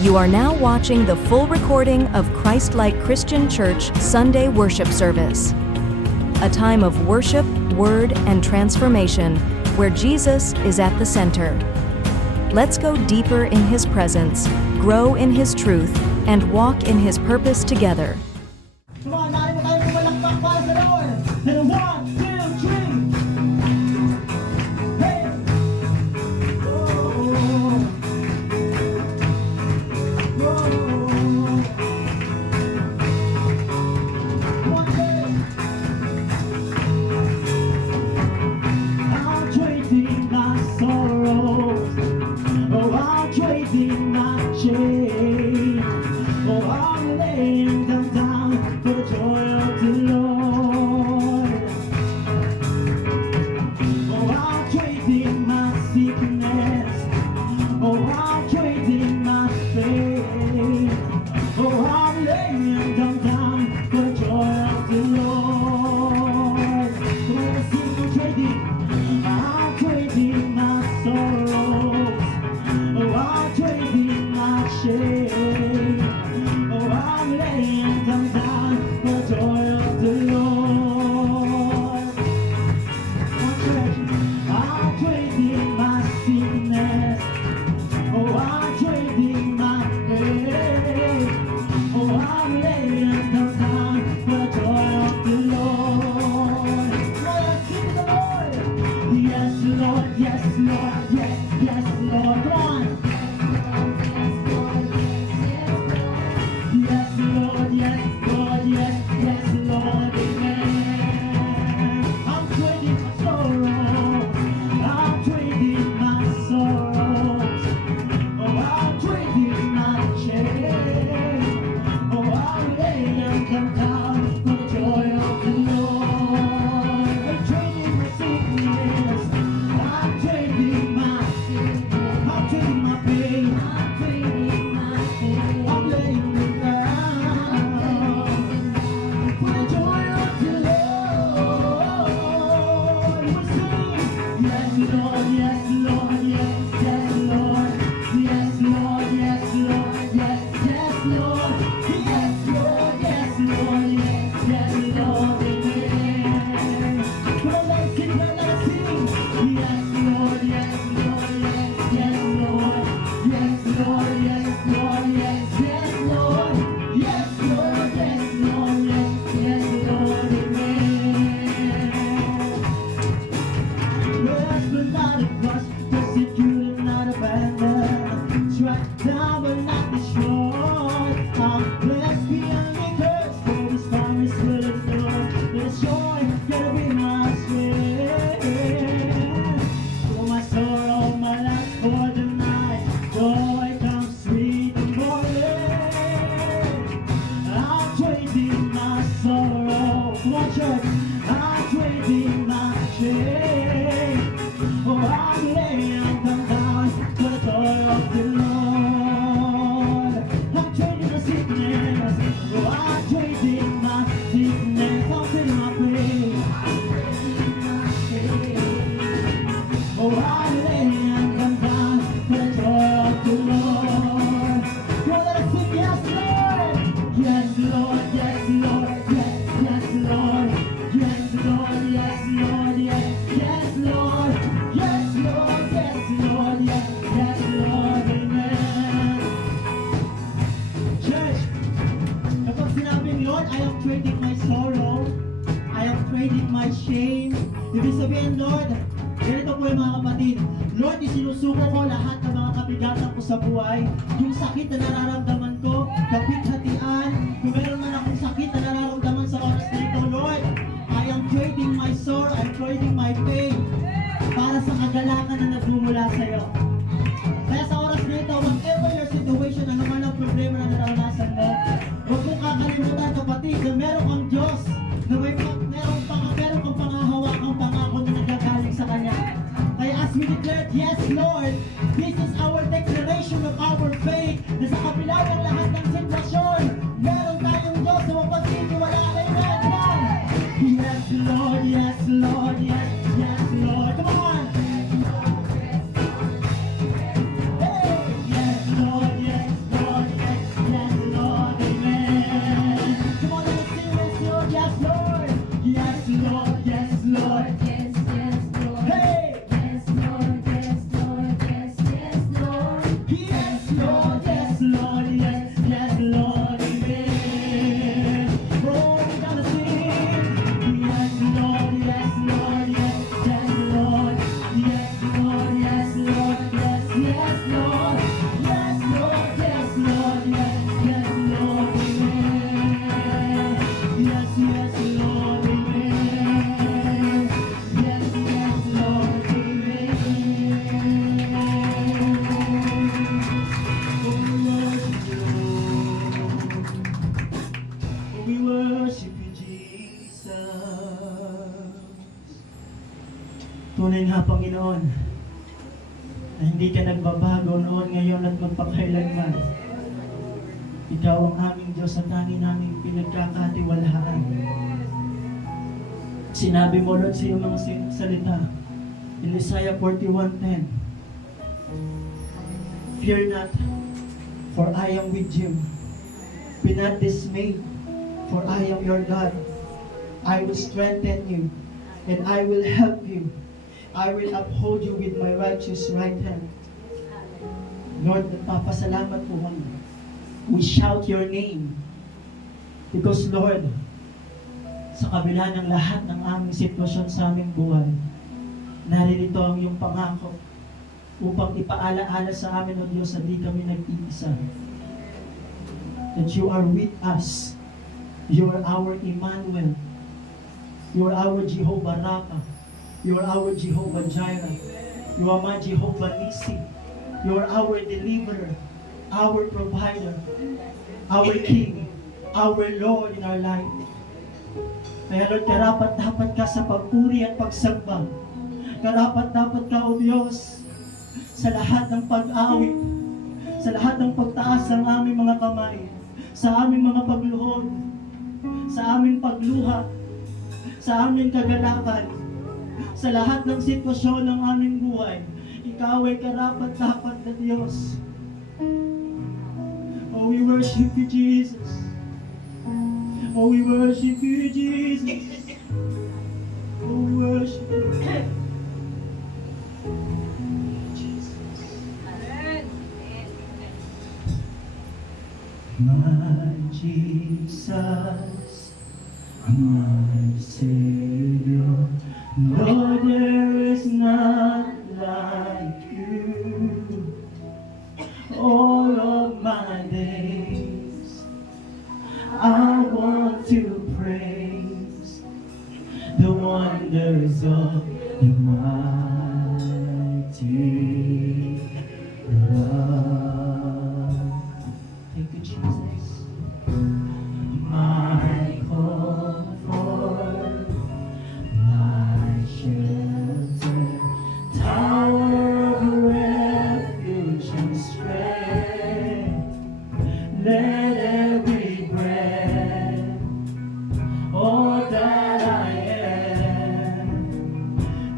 You are now watching the full recording of Christ-like Christian Church Sunday worship service. A time of worship, word, and transformation where Jesus is at the center. Let's go deeper in His presence, grow in His truth, and walk in His purpose together. Come on, nari mo tayo pumalakpak para sa Lord. And 1, 2, 3. Hey! Oh! One day, I'm trading my sorrows. Oh, I'm trading my shame. Oh, I'm laying them down for the joy of the Lord. Oh, I'm trading my sickness. Oh, I'm trading my faith. Oh, I'm laying them down for the joy of the Lord. Come on, let's sing, I'm trading. I'm trading my sorrows. Oh, I'm trading my shame. Oh, I'm laying them down for the joy of the Lord. I'm trading my sickness. Oh, I'm trading my faith. Oh, I'm laying them down for the joy of the Lord. Let's sing the Lord. Yes, Lord, yes, Lord, yes, yes, Lord. Come on. Yes, Lord, yes, Lord, yes, yes, Lord, amen. I'm trading my sorrows. I'm trading my sorrows. Oh, I'm trading my shame. Oh, I'm laying them down for the joy of the Lord. I'm trading my sickness. I'm trading my sickness. I'm trading my pain. I'm trading my pain. I'm laying it down for the joy of the Lord. We sing, yes, Lord, yes, Lord, yes, yes, Lord, yes, Lord, yes, Lord, yes, yes, Lord, yes, Lord, yes, Lord, yes, yes, Lord, amen. Come on, let's sing, let's sing. Yes, Lord, yes, Lord, yes, yes, Lord, yes, Lord, yes, Lord, yes, yes, Lord, yes, Lord, yes, Lord, yes, yes, Lord, amen. Blessed but not crushed, persecuted, not abandoned, struck down but not destroyed. I'm blessed beyond the curse, for His promise will endure. There's joy, gonna be my strength. For my sorrow, my last for the night, joy comes sweet and morning. I'm trading my sorrow, come on church, I'm trading my shame. Oh, I'm laying them down for the joy of the Lord. I'm trading my sickness. Oh, I'm trading my sickness. I'm trading my pain. Oh, I'm laying them down for the joy of the Lord. Go let us sing, yes, Lord. Yes, Lord, yes, Lord, yes, yes, Lord. Yes, Lord, yes, Lord, yes, yes, Lord. Yes, Lord, yes, Lord, yes, yes, Lord, amen. Church, kapag sinabing, Lord, I am trading my sorrow, I am trading my shame. Ibig sabihin, Lord, ganito po yung mga kapatid. Lord, isinusuko ko lahat ng mga kabigatan ko sa buhay. Yung sakit na nararamdaman ko, kapighatian, kung meron man akong sakit na nararamdaman sa oras na ito, Lord, I am trading my sorrow, I'm trading my pain para sa kagalakan na nagmumula sa iyo. Kaya sa oras na ito, whatever your situation, ano man ang problema na naranasan mo, huwag mong kakalimutan, kapatid, na meron kang Diyos, na meron kang pangahawakang pangako na nagagaling sa Kanya. Kaya as we declared, yes Lord, this is our declaration of our faith, na sa kabila ng lahat ng sitwasyon, meron tayong Diyos na mapagtitiwala kay Lord. Yes Lord, yes Lord, yes, yes Lord. Come on! Hey! Yes Lord, yes Lord. Tunay nga, Panginoon, na hindi ka nagbabago noon, ngayon at magpakailanman. Ikaw ang aming Diyos at tanging naming pinagkakatiwalahan. Sinabi mo, Lord, sa iyong mga salita, in Isaiah 41:10, fear not, for I am with you. Be not dismayed, for I am your God. I will strengthen you, and I will help you. I will uphold you with my righteous right hand. Lord, nagpapasalamat po kami. We shout your name. Because Lord, sa kabila ng lahat ng aming sitwasyon sa aming buhay, naririto ang iyong pangako upang ipaalaala sa amin, O Diyos, na di kami nag-iisa. That you are with us. You are our Emmanuel. You are our Jehovah Rapha. You are our Jehovah Jireh. You are my Jehovah Nissi. You are our deliverer, our provider, our King, our Lord in our life. Kaya Lord, karapat-dapat ka sa pagpuri at pagsamba. Karapat-dapat ka, O Diyos, sa lahat ng pag-awit, sa lahat ng pagtaas ng aming mga kamay, sa aming mga pagluhod, sa aming pagluha, sa aming kagalakan, sa lahat ng sitwasyon ng aming buhay. Ikaw ay karapat-dapat na Diyos. Oh, we worship you, Jesus. Oh, we worship you, Jesus. Oh, we worship you. My Jesus, my Savior, Lord, there is none like you. All of my days, I want to praise the wonders of your mighty love. Thank you, Jesus. My comfort, my shelter, tower of refuge and strength. Let every breath, all that I am,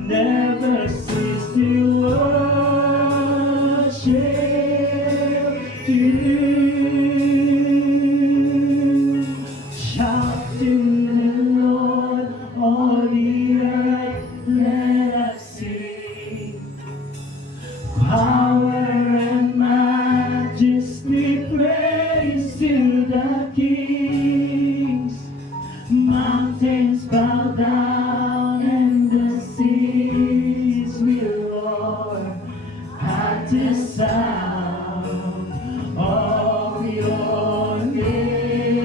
never cease to worship you. Shout to the Lord, all the earth, let us sing. Power and majesty, praise to the kings. Mountains bow down and the seas will roar at the sound of your name.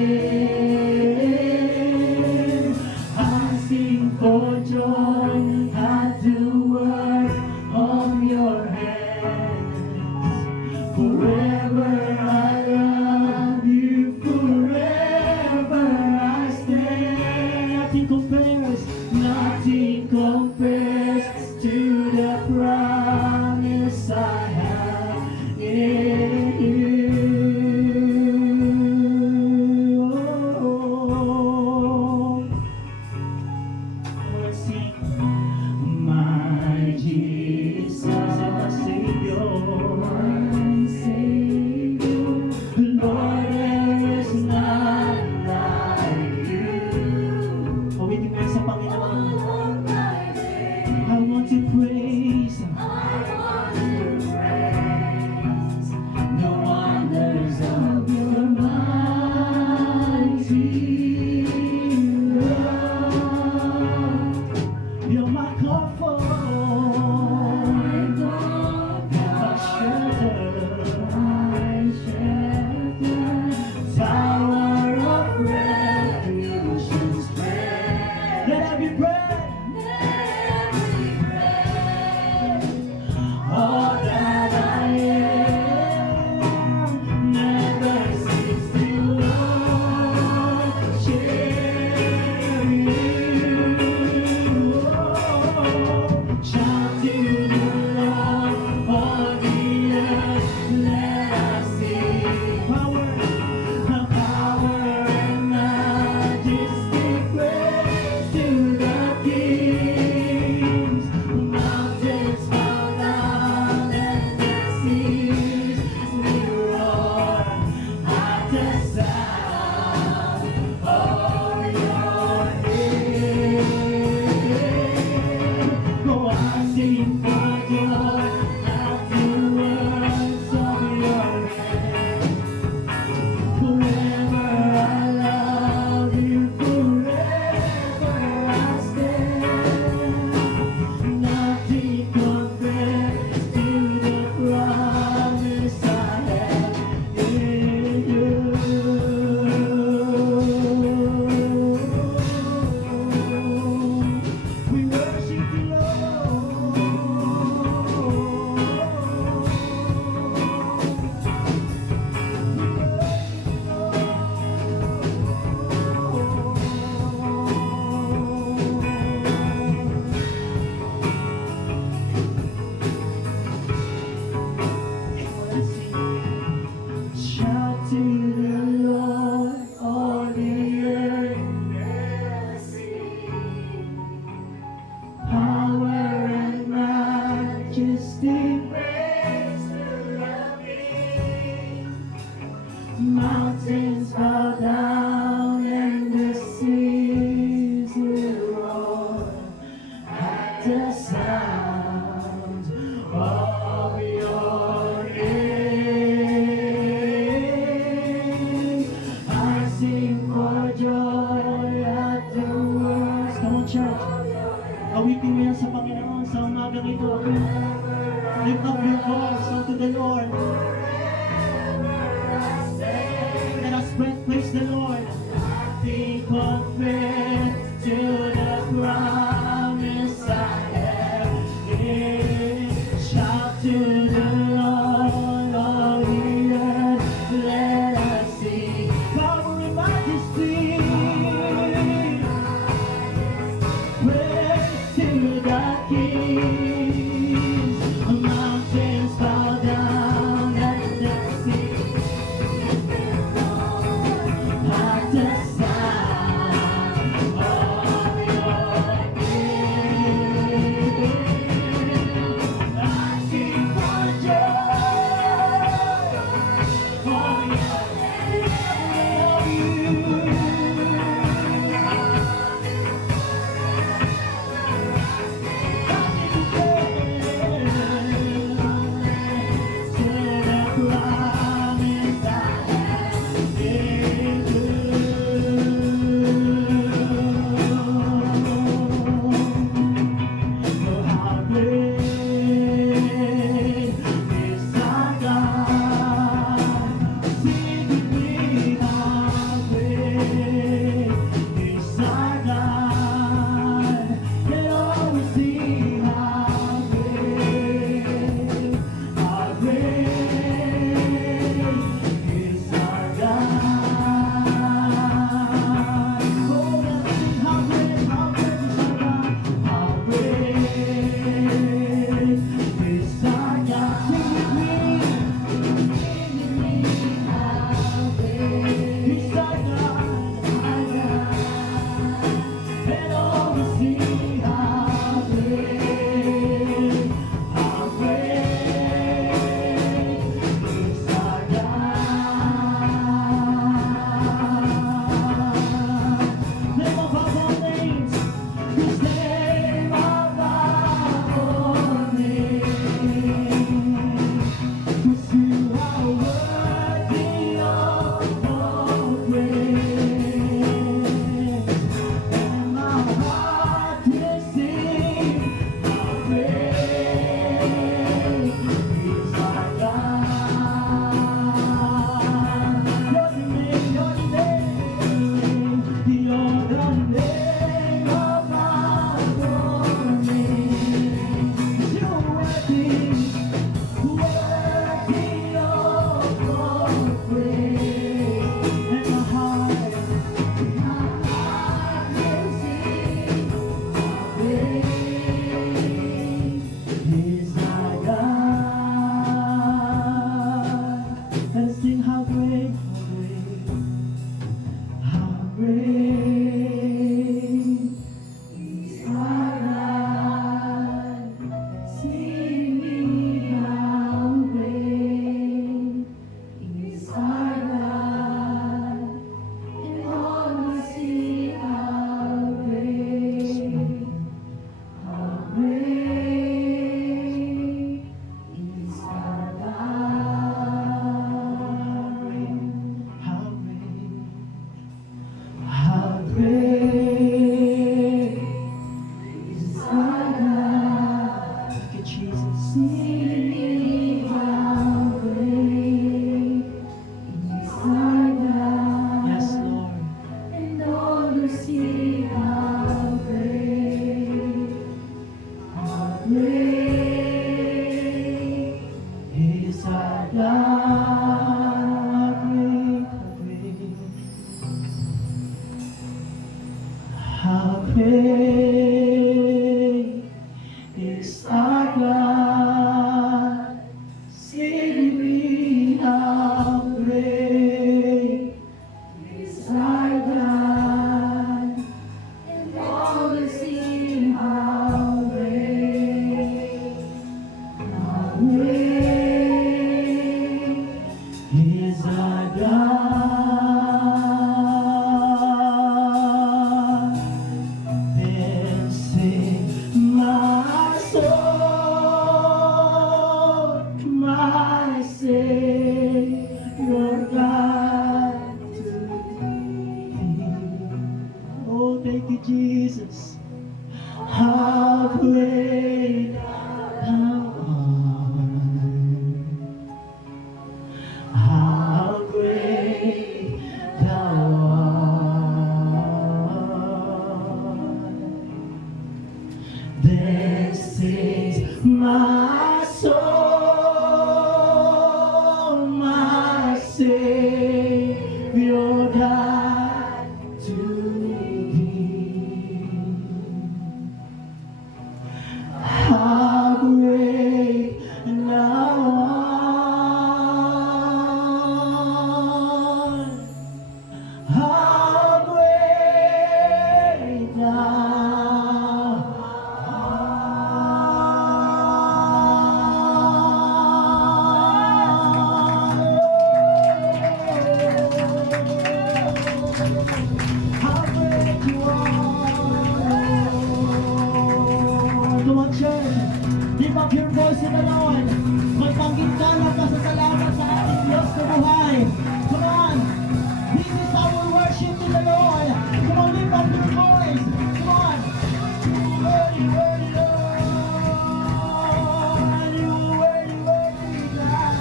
I sing for joy at the work of your hands. Forever I love you, forever I stand. Nothing compares to the promise I have in you. Let's sing. My Jesus and my Savior, my Savior. mountains bow down and the seas will roar at the sound of your name. I sing for joy at the words. Come on, church. Awitin mo yan sa Panginoon sa umagang ito. Lift up your voice unto the Lord. Let us praise the Lord. Nothing compared to the promise I have in. Shout to the Lord, all the earth. Let us sing power and majesty. Praise to the King. The mountains bow down and the sea. At the sound of your name, I sing for joy, for your the Lord. Magpanggintana ka sa salamat sa ating Diyos na buhay. Come on. This is our worship to the Lord. Come on, lift up your voice. Come on. Worthy, worthy, Lord. You worthy, worthy, God.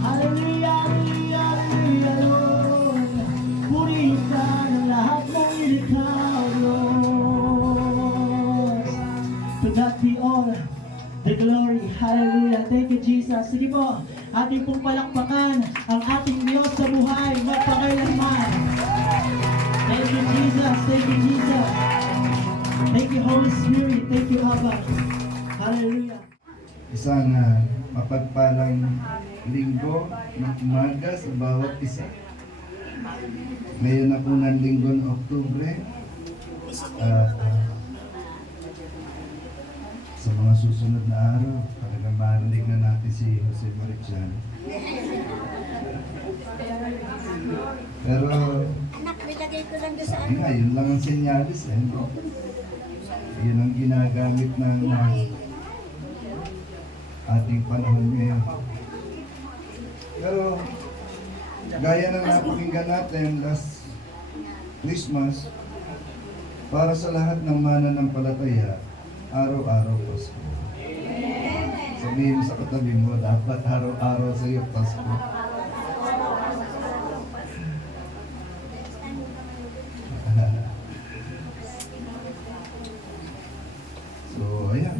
Hallelujah, hallelujah, hallelujah, Lord. Purihin ka ng lahat ng nilikha, Lord. To God be all the glory. Hallelujah. Thank you, Jesus. Sige po, ating pong palakpakan ang ating Diyos sa buhay magpakailanman. Thank you, Jesus. Thank you, Jesus. Thank you, Holy Spirit. Thank you, Abba. Hallelujah. Isang mapagpalang linggo ng umaga sa bawat isa. Ngayon na po ng linggo ng Oktubre. Sa mga susunod na araw, talagang marinig na natin si Jose Marichan. Pero, Anak, nilagay ko lang doon sa ano. yun lang ang senyalis eh. Yun ang ginagamit ng ating panahon ngayon. Pero, gaya ng napakinggan natin last Christmas, para sa lahat ng mananampalataya, araw-araw Pasko. Sabihin mo sa katabi mo, dapat araw-araw sa iyo Pasko. So, ayan.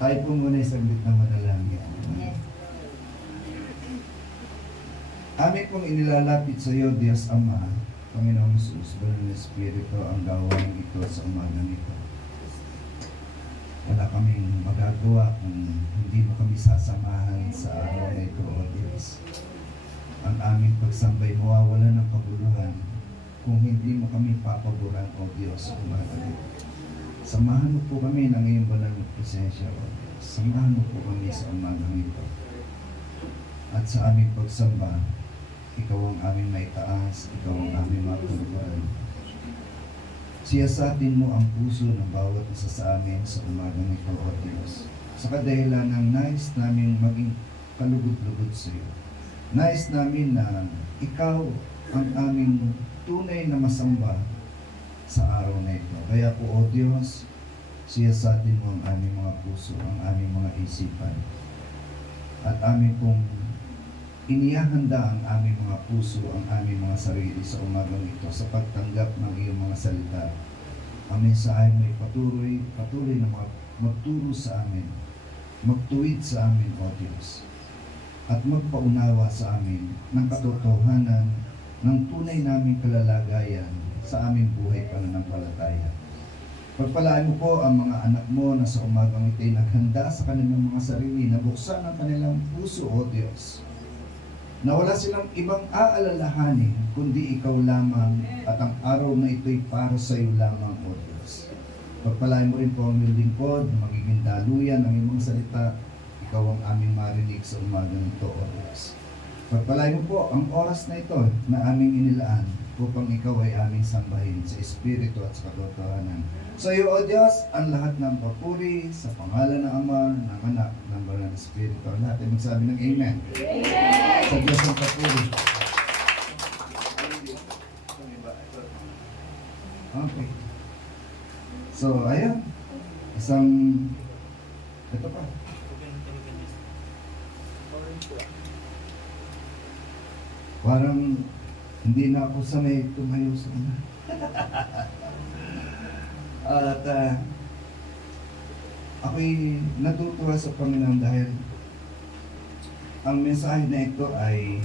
Tayo po muna isaglit na manalangin. Amin pong inilalapit sa iyo, Diyos Ama, Panginoong Jesus, Banal na Espiritu, ang gawain ito sa umaga nito. Wala kaming magagawa kung hindi mo kami sasamahan sa araw na ito, O Diyos. Ang aming pagsambay mawawala ng kabuluhan kung hindi mo kami papaboran, O Diyos, sa umaga nito. Samahan mo po kami ng iyong banal na presensya, O Diyos. Samahan mo po kami sa umaga nito. At sa aming pagsamba, ikaw ang aming maitaas, ikaw ang aming matulugan. Siyasatin mo ang puso ng bawat isa sa amin sa umagang ito, O Diyos. Sa kadahilan ng nais namin maging kalugod-lugod sa iyo. Nais namin na ikaw ang aming tunay na masamba sa araw na ito. Kaya po, O Diyos, siyasatin mo ang aming mga puso, ang aming mga isipan. At aming pong inihahanda ang aming mga puso, ang aming mga sarili sa umagang ito sa pagtanggap ng iyong mga salita. Ang mensahe mo ay patuloy na magturo sa amin, magtuwid sa amin, O Diyos, at magpaunawa sa amin ng katotohanan ng tunay naming kalalagayan sa aming buhay pananampalataya. Pagpalaan mo po ang mga anak mo na sa umagang ito'y naghanda sa kanilang mga sarili na buksan ang kanilang puso, O Diyos, na wala silang ibang aalalahanin kundi ikaw lamang at ang araw na ito'y para sa iyo lamang, O Diyos. Pagpalain mo rin po ang lingkod, magiging daluyan ang iyong mga salita, ikaw ang aming marinig sa umagang ito, O Diyos. Pagpalain mo po ang oras na ito na aming inilaan upang ikaw ay aming sambahin sa Espiritu at sa katotohanan. Sa iyo, O Diyos, ang lahat ng papuri sa pangalan ng Ama, ng Anak, ng Banal na Espiritu. Lahat ay magsabi ng Amen. Amen! Sa Diyos ang papuri. Okay. So, ayan. Ito pa. Parang hindi na ako sanay tumayo sa una. At ako'y natutuwa sa Panginoon dahil ang mensahe na ito ay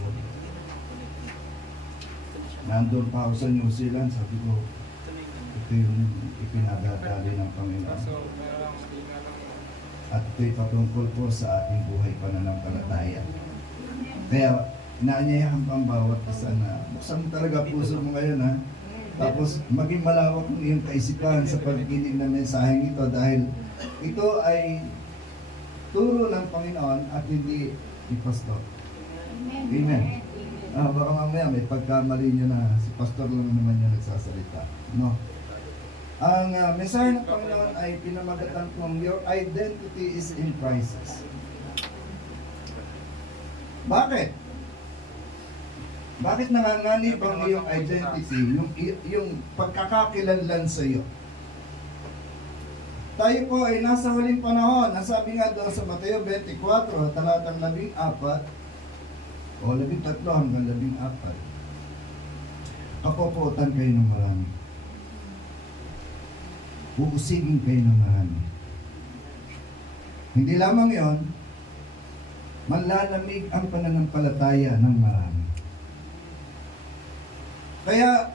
nandun pa ako sa New Zealand. Sabi ko, ito yung ipinadadali ng Panginoon. At ito'y patungkol po sa ating buhay pananampalataya. Kaya inaanyayahan pa ang bawat isa na buksan mo talaga puso mo ngayon, ha? Tapos maging malawak ang iyong kaisipan sa pagkinig ng mensaheng ito dahil ito ay turo ng Panginoon at hindi ni Pastor. Amen. Baka mamaya may pagkamali nyo na si Pastor lang naman yung nagsasalita. No? Ang mensahe ng Panginoon ay pinamagatan kong your identity is in crisis. Bakit? Bakit nanganganib ang iyong identity, yung pagkakakilanlan sa iyo? Tayo po ay nasa huling panahon. Ang sabi nga doon sa Mateo 24, talatang 14 o 13 hanggang 14. Kapopotan kayo ng marami. Uusigin kayo ng marami. Hindi lamang yon, manlalamig ang pananampalataya ng marami. Kaya,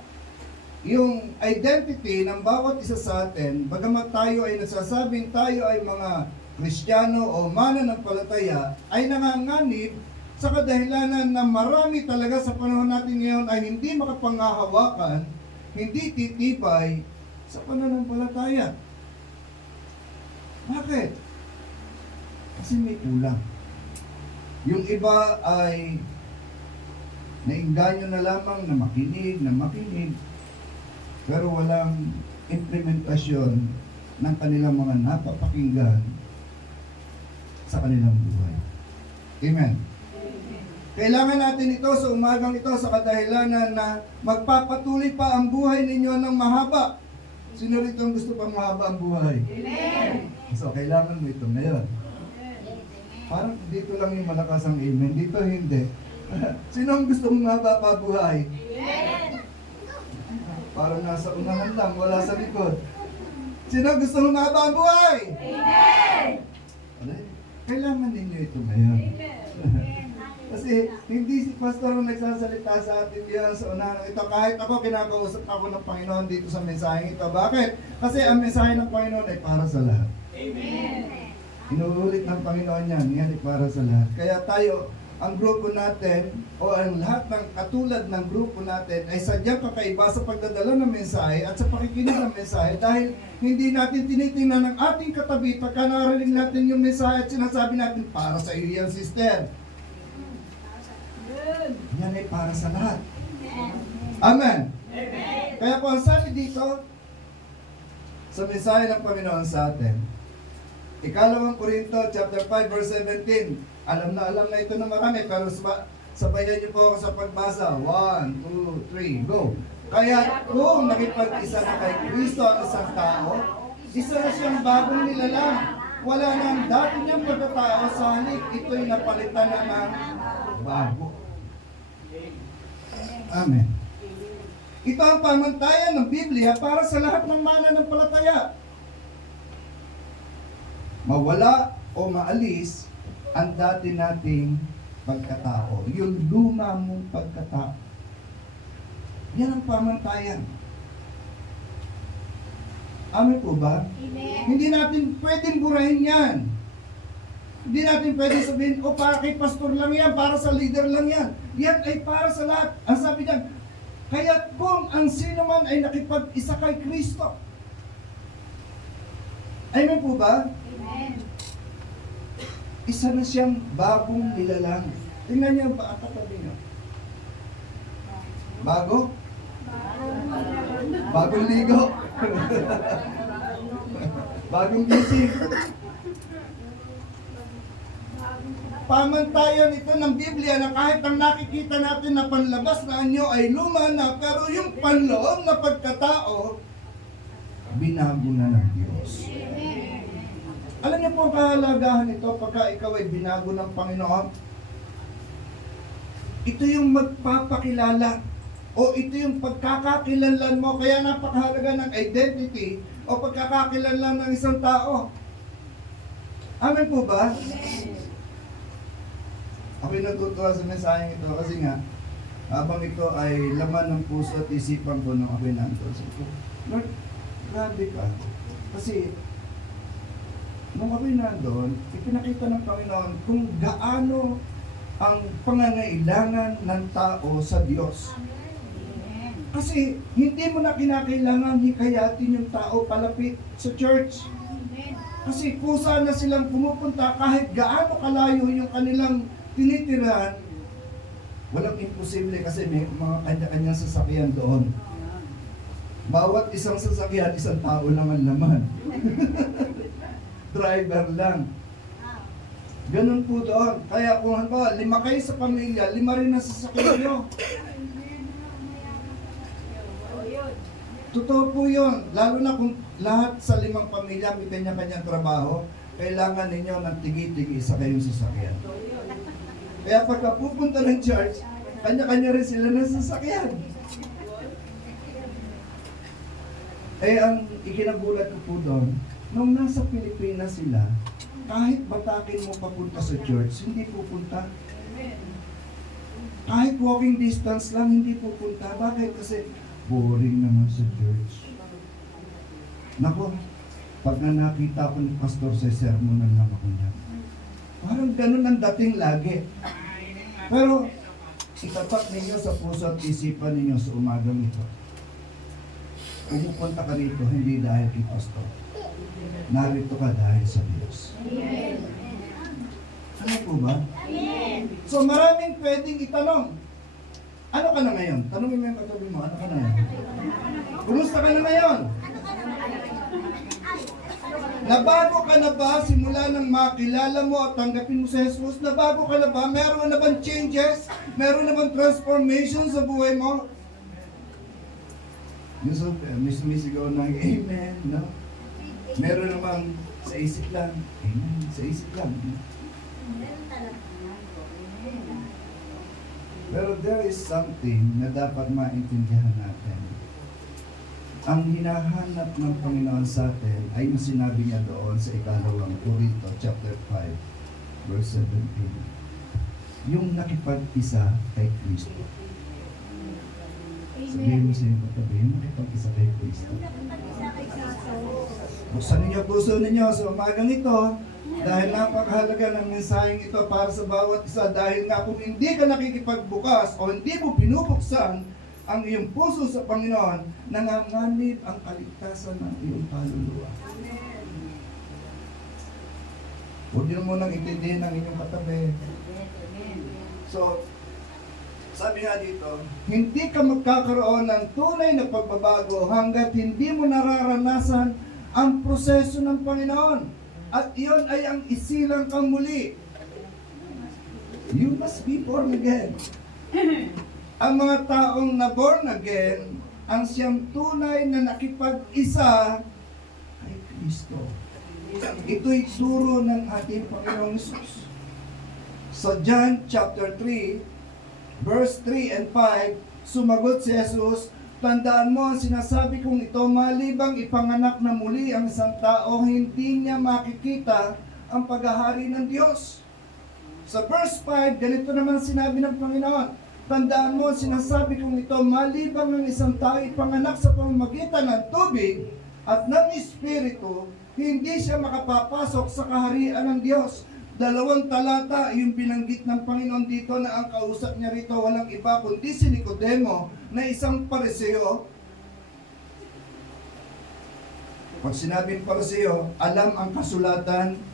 yung identity ng bawat isa sa atin, bagamat tayo ay nagsasabing tayo ay mga Kristiyano o mananampalataya, ay nanganganib sa kadahilanan na marami talaga sa panahon natin ngayon ay hindi makapangahawakan, hindi titibay sa pananampalataya. Bakit? Kasi may kulang. Yung iba ay nainganyo na lamang na makinig, pero walang implementasyon ng kanilang mga napapakinggan sa kanilang buhay. Amen. Kailangan natin ito sa umagang ito sa kadahilanan na magpapatuloy pa ang buhay ninyo ng mahaba. Sino rito ang gusto pang mahaba ang buhay? Amen. So, kailangan mo ito ngayon. Parang dito lang yung malakas ang amen. Dito hindi. Sino ang gusto mong mahaba pa buhay? Amen. Parang nasa unahan lang, wala sa likod. Sino gusto mong mahaba ang buhay? Amen! Kailangan ninyo ito ngayon. Kasi hindi si Pastor ang nagsasalita sa atin yan sa unahan ito. Kahit ako, kinakausap ako ng Panginoon dito sa mensaheng ito. Bakit? Kasi ang mensahe ng Panginoon ay para sa lahat. Amen! Inuulit ng Panginoon yan ay para sa lahat. Kaya tayo, ang grupo natin o ang lahat ng katulad ng grupo natin ay sadyang kakaiba sa pagdadala ng mensahe at sa pakikinig ng mensahe dahil hindi natin tinitingnan ng ating katabi pagka narinig natin yung mensahe at sinasabi natin para sa iyo yan, sister. Yan ay para sa lahat. Amen. Kaya po ang sabi dito sa mensahe ng Panginoon sa atin, Ikalawang Korinto chapter 5 verse 17. Alam na ito ng marami, pero sabayan niyo po ako sa pagbasa. 1, 2, 3, go! Kaya kung nakipag-isa na kay Kristo ang isang tao, isa na siyang bagong nilalang. Wala na ang dati niyang pagkatao, sa halip ito'y napalitan na ng bago. Amen. Ito ang pamantayan ng Biblia para sa lahat ng mananampalataya. Mawala o maalis ang dati nating pagkatao, yung luma mong pagkatao. Yan ang pamantayan. Amen po ba? Amen. Hindi natin pwedeng burahin yan. Hindi natin pwedeng sabihin, para kay pastor lang yan, para sa leader lang yan. Yan ay para sa lahat. Ang sabi niyan, kaya kung ang sino man ay nakipag-isa kay Kristo. Amen po ba? Amen. Isa na siyang bagong nilalang. Tingnan niyo ba ang katabi niyo? Bago? Bagong ligo. Bagong gising. Pamantayan ito ng Biblia na kahit ang nakikita natin na panlabas na anyo ay luma na, pero yung panloob na pagkatao, binago na ng Diyos. Alam niyo po ang kahalagahan nito pagka ikaw ay binago ng Panginoon? Ito yung magpapakilala o ito yung pagkakakilanlan mo. Kaya napakahalaga ng identity o pagkakakilanlan ng isang tao. Amen po ba? Ako'y natutuwa sa mensaheng ito kasi nga habang ito ay laman ng puso at isipan ko nung ako'y nandun. Sabi ko, Lord, grabe ka. Kasi nung ako'y nandun, ipinakita ng Panginoon kung gaano ang pangangailangan ng tao sa Diyos. Kasi hindi mo na kinakailangan hikayatin yung tao palapit sa church. Kasi kusa na silang pumupunta kahit gaano kalayo yung kanilang tinitirahan, walang imposible kasi may mga kanya-kanyang sasakyan doon. Bawat isang sasakyan, isang tao lang ang laman. Driver lang. Ganun po doon. Kaya kung halimbawa, 5 kayo sa pamilya, 5 rin ang sasakyan nyo. Totoo po yun. Lalo na kung lahat sa 5 pamilya may kanya-kanyang trabaho, kailangan ninyo ng tigi-tigi isa kayong sasakyan. Kaya pagka pupunta ng church, kanya-kanya rin sila ng sasakyan. Eh, ang ikinagulat ko po doon, nung nasa Pilipinas sila, kahit batakin mo papunta sa church, hindi pupunta. Kahit walking distance lang, hindi pupunta. Bakit? Kasi boring naman sa church. Nako, pag na nakita ko ni pastor sa sermon ng nama ko niya, parang ganun ang dating lagi. Pero, itapat ninyo sa puso at isipan ninyo sa umagang ito. Pumupunta ka rito, hindi dahil kay pastor. Narito ka dahil sa Diyos. Ano po ba? So maraming pwedeng itanong. Ano ka na ngayon? Tanungin mo yung katabi mo, ano ka na ngayon? Kumusta ka na ngayon? Nabago ka na ba simula nang makilala mo at tanggapin mo si Jesus? Nabago ka na ba? Meron na bang changes? Meron na bang transformation sa buhay mo? Yusuf, misigaw ng amen, no? Meron namang sa isip lang, amen, sa isip lang. Pero there is something na dapat maintindihan natin. Ang hinahanap ng Panginoon sa atin ay yung sinabi niya doon sa 2 Corinto chapter 5, verse 17. Yung nakipag-isa kay Kristo. Sabihin mo sa iyo katabi, yung nakipag-isa kay Kristo. Buksan ninyo puso ninyo sa umagang ito dahil napakahalaga ng mensaheng ito para sa bawat isa. Dahil nga kung hindi ka nakikipagbukas o hindi mo binubuksan ang iyong puso sa Panginoon, nanganganib ang kaligtasan ng iyong kaluluwa. Huwag niyo munang intindihin ang inyong katabi. So, sabi nga dito, hindi ka magkakaroon ng tunay na pagbabago hanggat hindi mo nararanasan ang proseso ng Panginoon. At iyon ay ang isilang kang muli. You must be born again. Ang mga taong na born again, ang siyang tunay na nakipag-isa kay Kristo. Ito'y turo ng ating Panginoong Hesus. Sa John chapter 3, verse 3 and 5, sumagot si Jesus, tandaan mo ang sinasabi kong ito, malibang ipanganak na muli ang isang tao, hindi niya makikita ang paghahari ng Diyos. Sa verse 5, ganito naman sinabi ng Panginoon, tandaan mo ang sinasabi kong ito, malibang ang isang tao ipanganak sa pamamagitan ng tubig at ng Espiritu, hindi siya makapapasok sa kaharian ng Diyos. 2 talata yung binanggit ng Panginoon dito na ang kausap niya rito walang iba kundi si Nicodemo na isang Pariseo. Pag sinabing Pariseo, alam ang kasulatan.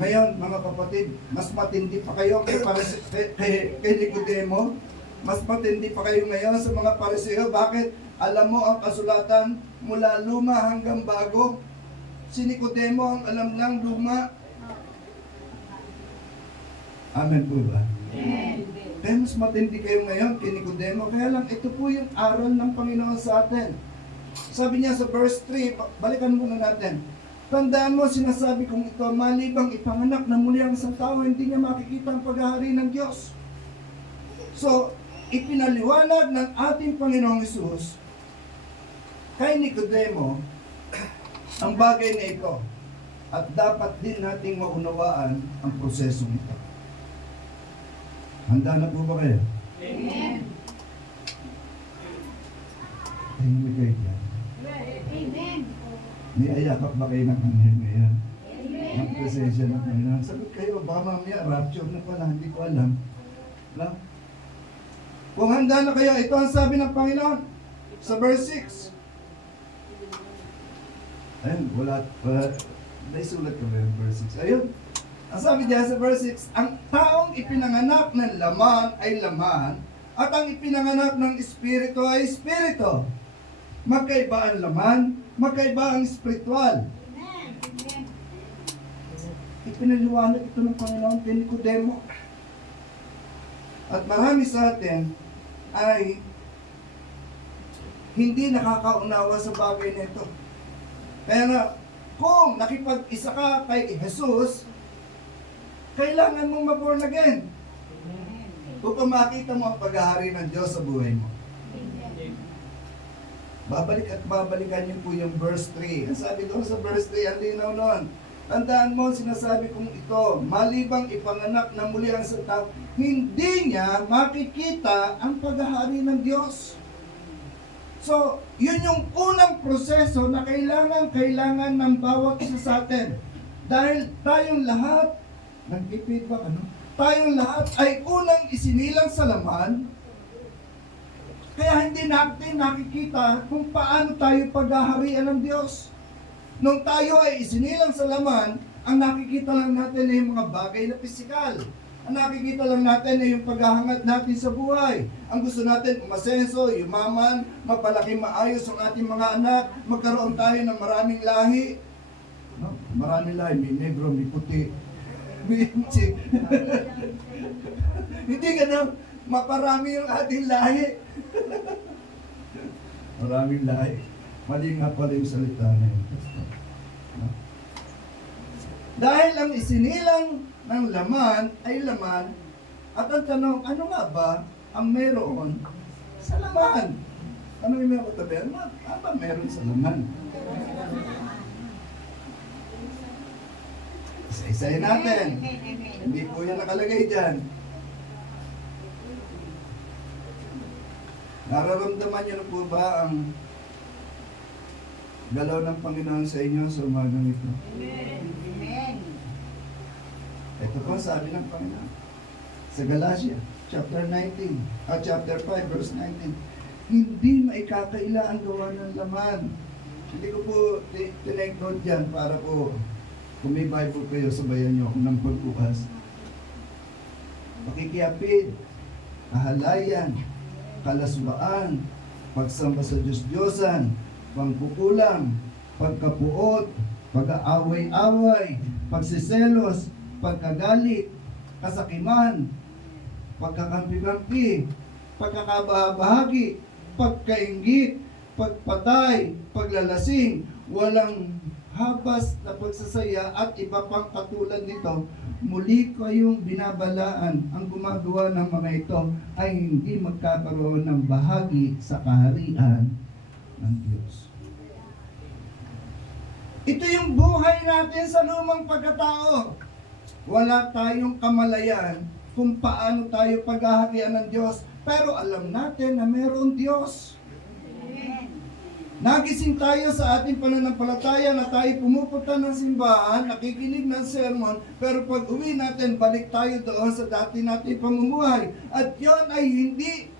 Ngayon, mga kapatid, mas matindi pa kayo kay Nicodemo. Mas matindi pa kayo ngayon sa mga Pariseo. Bakit? Alam mo ang kasulatan mula luma hanggang bago. Si Nicodemo ang alam lang luma. Amen po ba? Amen. Kaya mas matindi kayo ngayon kay Nicodemo. Kaya lang, ito po yung aral ng Panginoon sa atin. Sabi niya sa verse 3, balikan muna natin. Tandaan mo, sinasabi kong ito, malibang ipanganak na muli ang isang tao, hindi niya makikita ang paghahari ng Diyos. So, ipinaliwanag ng ating Panginoong Hesus kay Nicodemo ang bagay na ito. At dapat din nating maunawaan ang prosesong ito. Handa na po ba kayo? Amen. Tahimik kayo dyan. Amen. May ayakap ba kayo ng anghel ngayon? Amen. Ang presensya ng Panginoon. Sagot kayo, baka mamaya rapture na pala, hindi ko alam. Lang. Kung handa na kayo, ito ang sabi ng Panginoon sa verse 6. Ayun, wala. Naisulat ko ba yung verse 6? Ayun. Ang sabi diyan sa verse 6, ang taong ipinanganak ng laman ay laman, at ang ipinanganak ng Espiritu ay Espiritu. Magkaiba ang laman, magkaiba ang spiritual. Amen. Amen. Ipinaliwanag ito ng Panginoon kay Nicodemo. At marami sa atin ay hindi nakakaunawa sa bagay na ito. Kaya nga, kung nakipag-isa ka kay Jesus, kailangan mong ma-born again. Upang makita mo ang paghahari ng Diyos sa buhay mo. Babalik at babalikan niyo po yung verse 3. Ang sabi doon sa verse 3, ang linaw noon. Tandaan mo, sinasabi kong ito, malibang ipanganak na muli ang isang tao, hindi niya makikita ang paghahari ng Diyos. So, yun yung unang proseso na kailangan ng bawat isa sa atin. Dahil tayong lahat, nag-feedback, tayong lahat ay unang isinilang sa laman, kaya hindi natin nakikita kung paano tayo paghaharian ng Diyos. Nung tayo ay isinilang sa laman, ang nakikita lang natin ay yung mga bagay na pisikal. Ang nakikita lang natin ay yung paghahangad natin sa buhay. Ang gusto natin, umasenso, yumaman, magpalaki maayos ang ating mga anak, magkaroon tayo ng maraming lahi. No? Maraming lahi, may negro, may puti, may inchi. Hindi ganun, maparami yung ating lahi. Maraming lahi. Mali nga pala yung salita na yun. No? Dahil ang isinilang ng laman ay laman, at ang tanong, ano nga ba ang meron sa laman? Ano yung meron ko tabi? Ano ba meron sa laman? Isa-isahin natin. Hindi po yan nakalagay dyan. Nararamdaman niyo na po ba ang galaw ng Panginoon sa inyo sa umagang ito? Amen. Ito po sabi ng Panginoon sa Galatia, chapter 5, verse 19. Hindi maikakaila ang gawa ng laman. Hindi ko po tinake note dyan para po kung may Bible kayo, sabayan nyo ako ng pagbukas. Pakikiapid, kahalayan, kalaswaan, pagsamba sa Diyos-Diyosan, pangkukulang, pagkapuot, pag-aaway-away, pagsiselos, pagkagalit, kasakiman, pagkakampi-kampi, pagkakabahagi, pagkainggit, pagpatay, paglalasing, walang habas na pagsasaya at iba pang katulad nito. Muli kayong binabalaan, ang gumagawa ng mga ito ay hindi magkakaroon ng bahagi sa kaharian ng Diyos. Ito yung buhay natin sa lumang pagkatao. Wala tayong kamalayan kung paano tayo paghaharian ng Diyos. Pero alam natin na mayroong Diyos. Nagising tayo sa ating pananampalataya na tayo pumupunta ng simbahan, nakikinig ng sermon, pero pag uwi natin, balik tayo doon sa dati nating pamumuhay. At yon ay hindi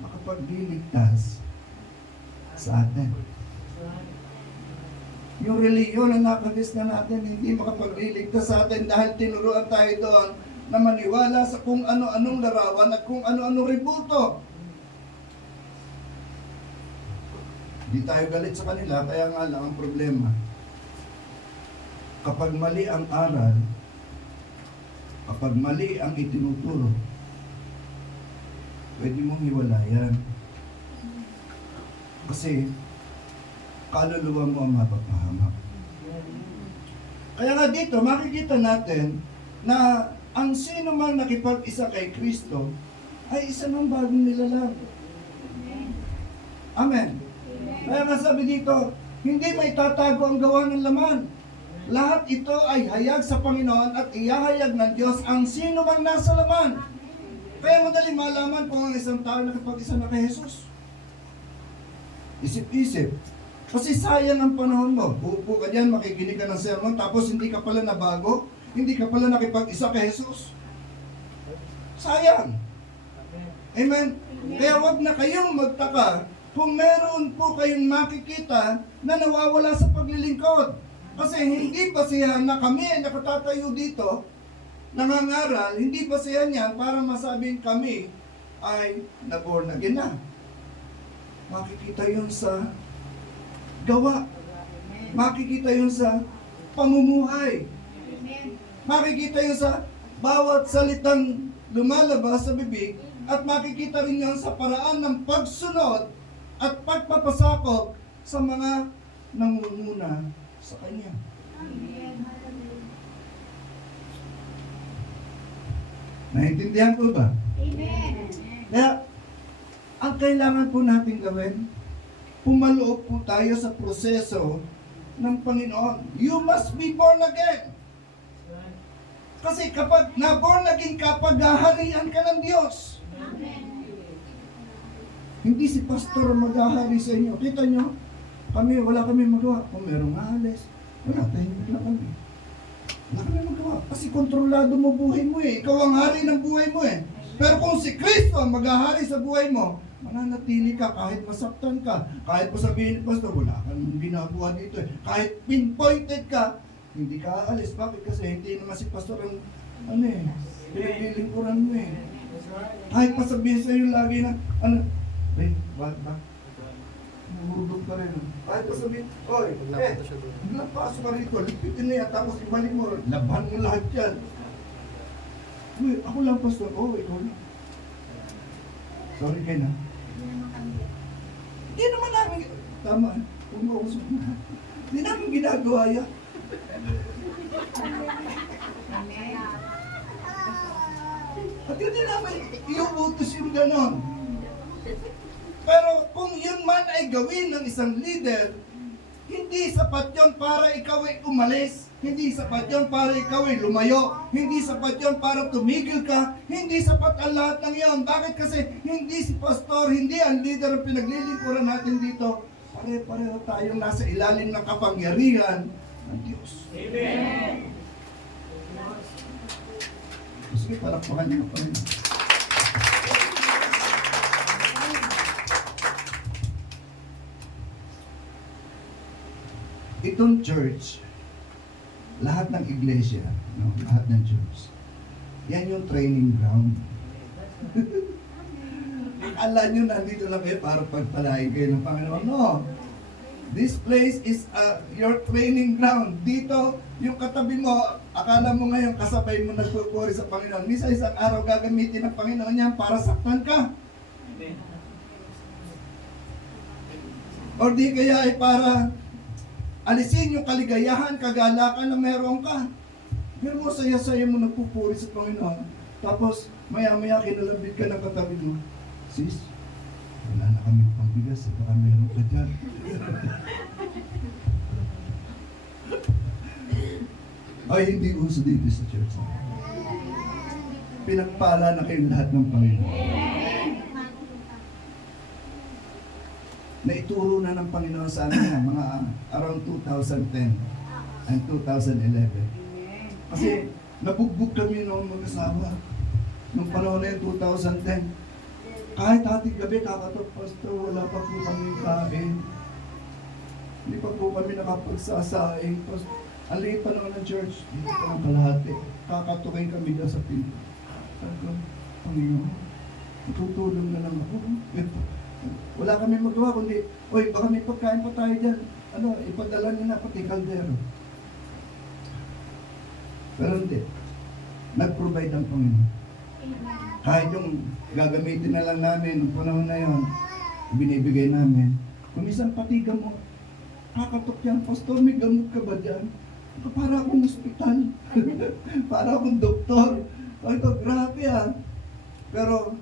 makapagliligtas sa atin. Yung reliyon na nakagis na natin, hindi makapagliligtas sa atin dahil tinuruan tayo doon na maniwala sa kung ano-anong larawan at kung ano-anong ribulto. Di tayo galit sa kanila, kaya nga lang ang problema. Kapag mali ang aral, kapag mali ang itinuturo, pwede mong hiwalayan. Kasi, kaluluwa mo ang mapapahamak. Kaya nga dito, makikita natin na ang sino mang nakipag-isa kay Kristo ay isa ng bagong nilalang. Amen. Kaya nga sabi dito, hindi may tatago ang gawa ng laman. Lahat ito ay hayag sa Panginoon at ihahayag ng Diyos ang sino mang nasa laman. Kaya madali malaman kung ang isang tao nakipag-isa na kay Jesus. Isip-isip. Kasi sayang ang panahon mo. Uupo ka dyan, makikinig ka ng sermon, tapos hindi ka pala nabago, hindi ka pala nakipag-isa kay Jesus. Sayang. Amen? Kaya wag na kayong magtaka kung meron po kayong makikita na nawawala sa paglilingkod. Kasi hindi basihan na kami ay nakatatayo dito, nangangaral, hindi basihan yan para masabing kami ay na-born again na. Makikita yun sa gawa. Makikita yun sa pamumuhay. Makikita yun sa bawat salitang lumalabas sa bibig at makikita rin yan sa paraan ng pagsunod at pagpapasakop sa mga nangunguna sa Kanya. Naintindihan ko ba? Kaya, ang kailangan po natin gawin, pumaloob po tayo sa proseso ng Panginoon. You must be born again. Kasi kapag na-born again ka, paghaharian ka ng Diyos. Hindi si pastor maghahari sa inyo. Kita nyo, wala kami magawa. Kung merong alis, wala, tahimik lang kami. Wala kami magawa. Kasi kontrolado mo buhay mo eh. Ikaw ang hari ng buhay mo eh. Pero kung si Kristo ang maghahari sa buhay mo, mananatili ka kahit masaktan ka. Kahit mo sabihin ni pastor, wala kang ginagawa dito eh. Kahit pinpointed ka, hindi ka aalis. Bakit? Kasi hindi naman si pastor ang pinaglilingkuran mo eh. Kahit pa sabihin sa'yo lagi na, bakit ba? Nahulog ka rin. Kahit pa sabihin, oy, nagpasok ka rito, lipitin na yan, tapos ibalik mo, laban mo lahat yan. Uy, ako lang pastor. Ikaw lang. Sorry kayo na. Hindi naman namin, tama, umuusap na. Hindi namin ginagawa yan. At hindi naman iuutos yung ganon. Pero kung yun man ay gawin ng isang leader, hindi sapat yun para ikaw ay umalis. Hindi sapat yun para ikaw ay lumayo. Hindi sapat yun para tumigil ka. Hindi sapat ang lahat ng yun. Bakit? Kasi hindi si pastor, hindi ang leader ang pinaglilingkuran natin dito. Pare-pareho tayong nasa ilalim ng kapangyarihan ng Diyos. Amen! Sige, palakpakan niyo pa rin. Itong church, lahat ng iglesia, lahat ng church, yan yung training ground. Akala nyo nandito lang kayo para pagpalain kayo ng Panginoon. No. This place is your training ground. Dito, yung katabi mo, akala mo ngayon kasabay mo nagpupuri sa Panginoon. Misa isang araw gagamitin ng Panginoon yan para saktan ka. O di kaya ay para alisin yung kaligayahan, kagalakan na meron ka. Pero mo saya-saya mo nagpupuri sa Panginoon. Tapos, maya-maya kinalabit ka ng katabi mo. Sis, wala na kami pangbigas. Baka meron ka dyan. Ay, hindi uso dito sa church. Pinagpala na kayong lahat ng Panginoon. Naituro na ng Panginoon sa amin mga around 2010 and 2011. Kasi nabugbog kami noong mag-asawa. Nung panahon na yun, 2010. Kahit ating gabi kakatok, pastor, wala pa po kami kain. Hindi pa po kami nakapagsasaing. Ang liit pa naman ng church, dito pa ng kalahati. Kakatukin kami dyan sa pinto. Sabi ko, Panginoon, tutulong na lang ako. Wala kami magawa kundi, oy, baka may pagkain pa tayo dyan. Ipadala niyo na pati kaldero. Pero hindi. Nag-provide ang Panginoon. Kahit yung gagamitin na lang namin noong panahon na yun, binibigay namin. Kung isang patigan mo, kakatok yan, pastor, may gamot ka ba dyan? Para akong ospital. Para akong doktor. Ito, grabe ah. Pero,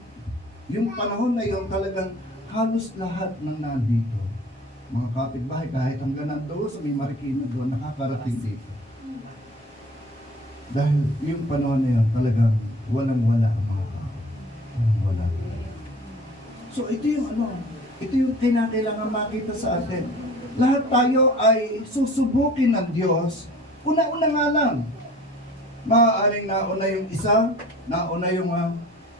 yung panahon na yun talagang halos lahat ng nandito. Mga kapitbahay, kahit hanggang nandoon sa may Marikina doon, nakakarating dito. Dahil yung panahon na yun, talagang walang-wala ang mga tao. Walang-wala. So ito yung kinakailangan makita sa atin. Lahat tayo ay susubukin ng Diyos. Una-una nga lang. Maaaring nauna yung isa, nauna yung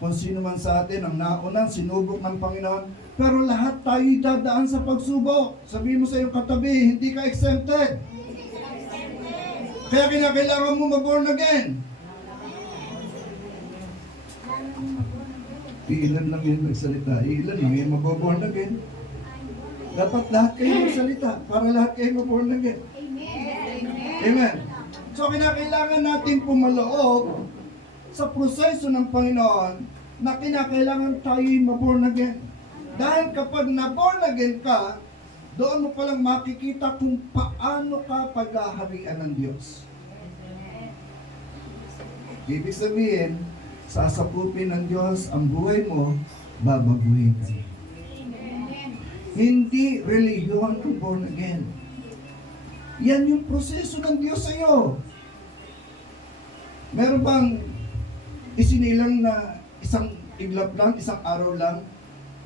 kung sino man sa atin ang naunang sinubok ng Panginoon. Pero lahat tayo dadaan sa pagsubok. Sabihin mo sa iyong katabi, hindi ka exempted. Kaya kinakailangan mo mag-born again. Ilan lang yun magsalita. Ilan lang yun mag-born again. Dapat lahat kayo magsalita para lahat kayo ma-born again. Amen. So kinakailangan natin pumaloob sa proseso ng Panginoon na kinakailangan tayo'y ma-born again. Dahil kapag na-born again ka, doon mo palang makikita kung paano ka paghaharian ng Diyos. Ibig sabihin, sasakupin ng Diyos ang buhay mo, babaguhin ka. Hindi relihiyon ang born again. Yan yung proseso ng Diyos sa iyo. Meron bang isinilang na isang iglap lang, isang araw lang?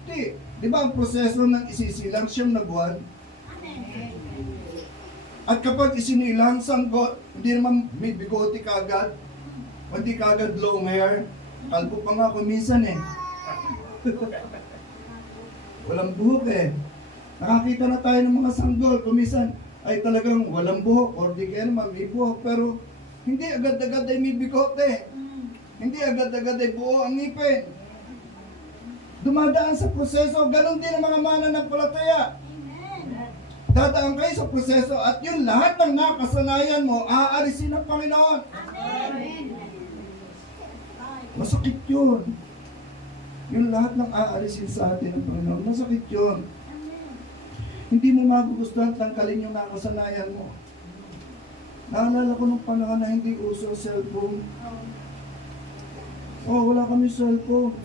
Hindi. Di ba ang proseso ng isisilang siyang na buwan? At kapag isinilang, sanggot, hindi naman may bigote kagad, hindi kagad long hair, kalbo pa nga ako minsan eh. Walang buhok eh. Nakakita na tayo ng mga sanggol, kumisan ay talagang walang buhok, or di kaya naman may buhok, pero hindi agad-agad ay may bigote. Hindi agad-agad ay buo ang ngipin. Dumadaan sa proseso, ganun din ang mga mananampalataya. Dadaan kayo sa proseso at yun lahat ng nakasanayan mo, aarisin ng Panginoon. Masakit yun. Yung lahat ng aalisin sa atin ng Panginoon, masakit yun. Hindi mo magugustuhan tanggalin yung nakasanayan mo. Naalala ko nung panahon na hindi uso cellphone. Oh, wala kami cellphone.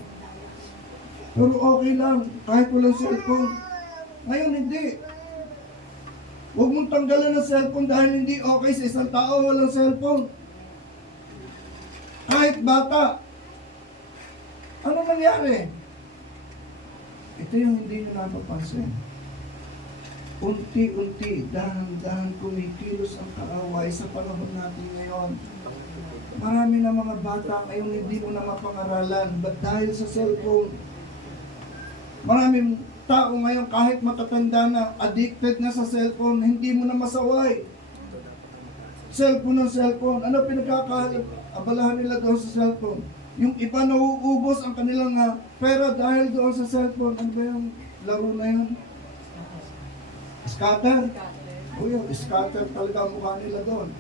Pero okay lang, kahit walang cellphone. Ngayon hindi. Huwag mong tanggalan ng cellphone dahil hindi okay sa isang tao walang cellphone. Kahit bata. Ano nangyari? Ito yung hindi nyo napapansin. Unti-unti, dahan-dahan kumikilos ang kaaway sa panahon natin ngayon. Marami na mga bata ngayon hindi mo na mapangaralan dahil sa cellphone. Maraming tao ngayon kahit matatanda na, addicted na sa cellphone, hindi mo na masaway. Cellphone ng cellphone. Ano pinagkakaabalahan nila doon sa cellphone? Yung iba nauubos ang kanilang pera dahil doon sa cellphone. Ano ba yung laro na yun? Scatter? O yun, scatter talaga ang mukha nila doon.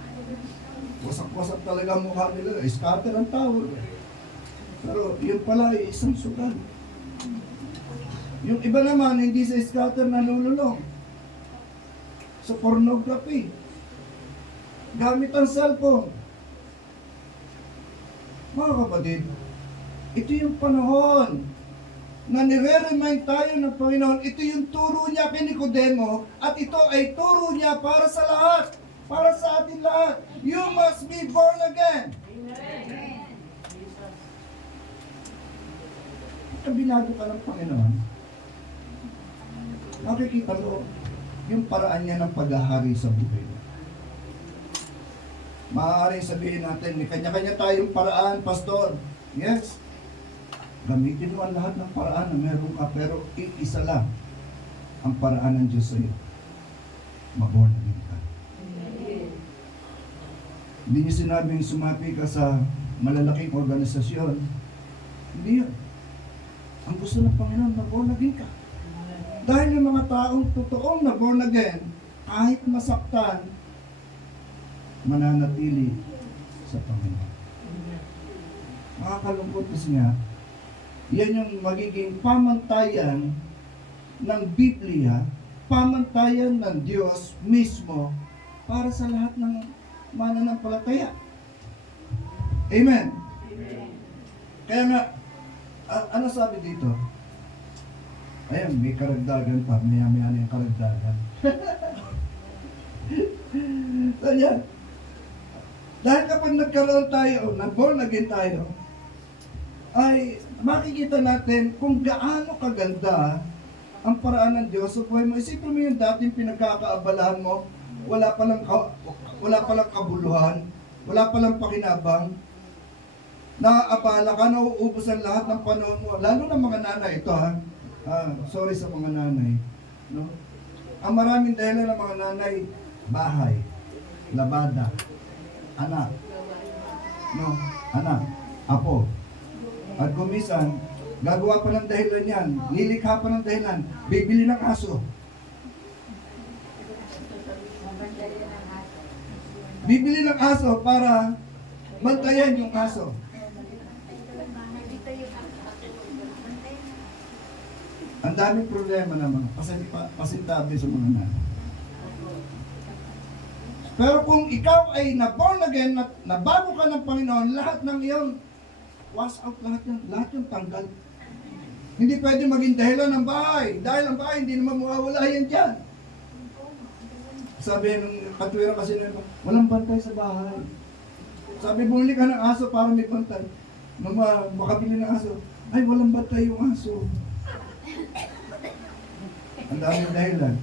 Wasak-wasak talaga ang mukha nila. Scatter ang tawag. Pero yun pala ay isang sugal. Yung iba naman, hindi sa scatter nalululong. Sa pornography. Gamit ang cellphone. Mga kapatid, ito yung panahon na nire-remind tayo ng Panginoon. Ito yung turo niya kay Nicodemo at ito ay turo niya para sa lahat. Para sa atin lahat. You must be born again. Amen. Kabinado ka ng Panginoon. Makikita mo yung paraan niya ng paghahari sa buhay. Maaaring sabihin natin, may kanya-kanya tayong paraan, Pastor. Yes. Gamitin mo ang lahat ng paraan na meron ka, pero iisa lang ang paraan ng Diyos sa iyo. Maborn again ka. Hindi niyo sinabing sumapi ka sa malalaking organisasyon. Hindi yun. Ang gusto ng Panginoon, maborn again ka. Dahil yung mga taong totoong na born again, kahit masaktan, mananatili sa Panginoon. Makakalungkot kasi nga, yan yung magiging pamantayan ng Biblia, pamantayan ng Diyos mismo para sa lahat ng mananampalataya. Amen. Kaya nga, ano sabi dito? Ayan, may karagdagan pa, maya-maya na yung karagdagan. So yan, dahil kapag nagkaroon tayo, na-born again tayo, ay makikita natin kung gaano kaganda ang paraan ng Diyos sa buhay mo. Isipin mo yung dating pinagkakaabalahan mo, wala palang kabuluhan, wala palang pakinabang, naaabala ka, nauubos ang lahat ng panahon mo. Lalo na mga nanay, ito sorry sa mga nanay. No? Ang maraming dahilan ng mga nanay, bahay, labada, anak, no, anak, apo. At kumisan, gagawa pa ng dahilan yan, lilikha pa ng dahilan, bibili ng aso. Bibili ng aso para bantayan yung aso. Ang daming problema naman, pasintabi sa mga nanay. Pero kung ikaw ay na-born again, nabago ka ng Panginoon, lahat ng iyon, wash out lahat yung tanggal. Hindi pwede maging dahilan ng bahay. Dahil ang bahay, hindi naman mawawala yan dyan. Sabi nung katwira kasi na, walang bantay sa bahay. Sabi, bumili ka ng aso para may bantay. Nung makabili ng aso, ay walang bantay yung aso. Ang daming dahilan.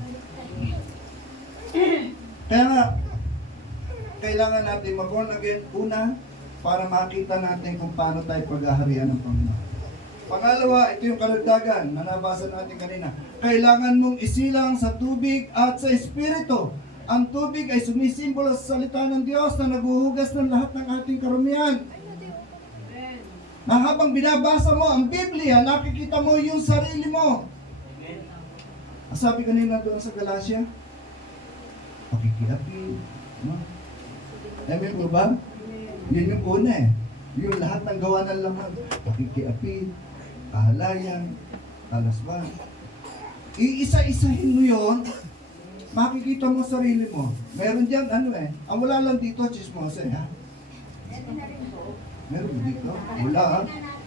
Kaya nga, kailangan natin mag-born again una para makita natin kung paano tayo paghaharian ng Panginoon. Pangalawa, ito yung karagdagan na nabasa natin kanina. Kailangan mong isilang sa tubig at sa Espiritu. Ang tubig ay sumisimbolo sa salita ng Diyos na naghuhugas ng lahat ng ating karumihan. Na habang binabasa mo ang Biblia, nakikita mo yung sarili mo. Ang sabi kanina doon sa Galatia, pakikiapi, no? Amen mo ba? Yun yung una eh. Yung lahat ng gawa ng laman. Pakikiapi, kahalayan, kalasban. Iisa-isahin mo yun, makikita mo sarili mo. Meron dyan, ang wala lang dito, chismosa ha? Meron dito? Wala ha?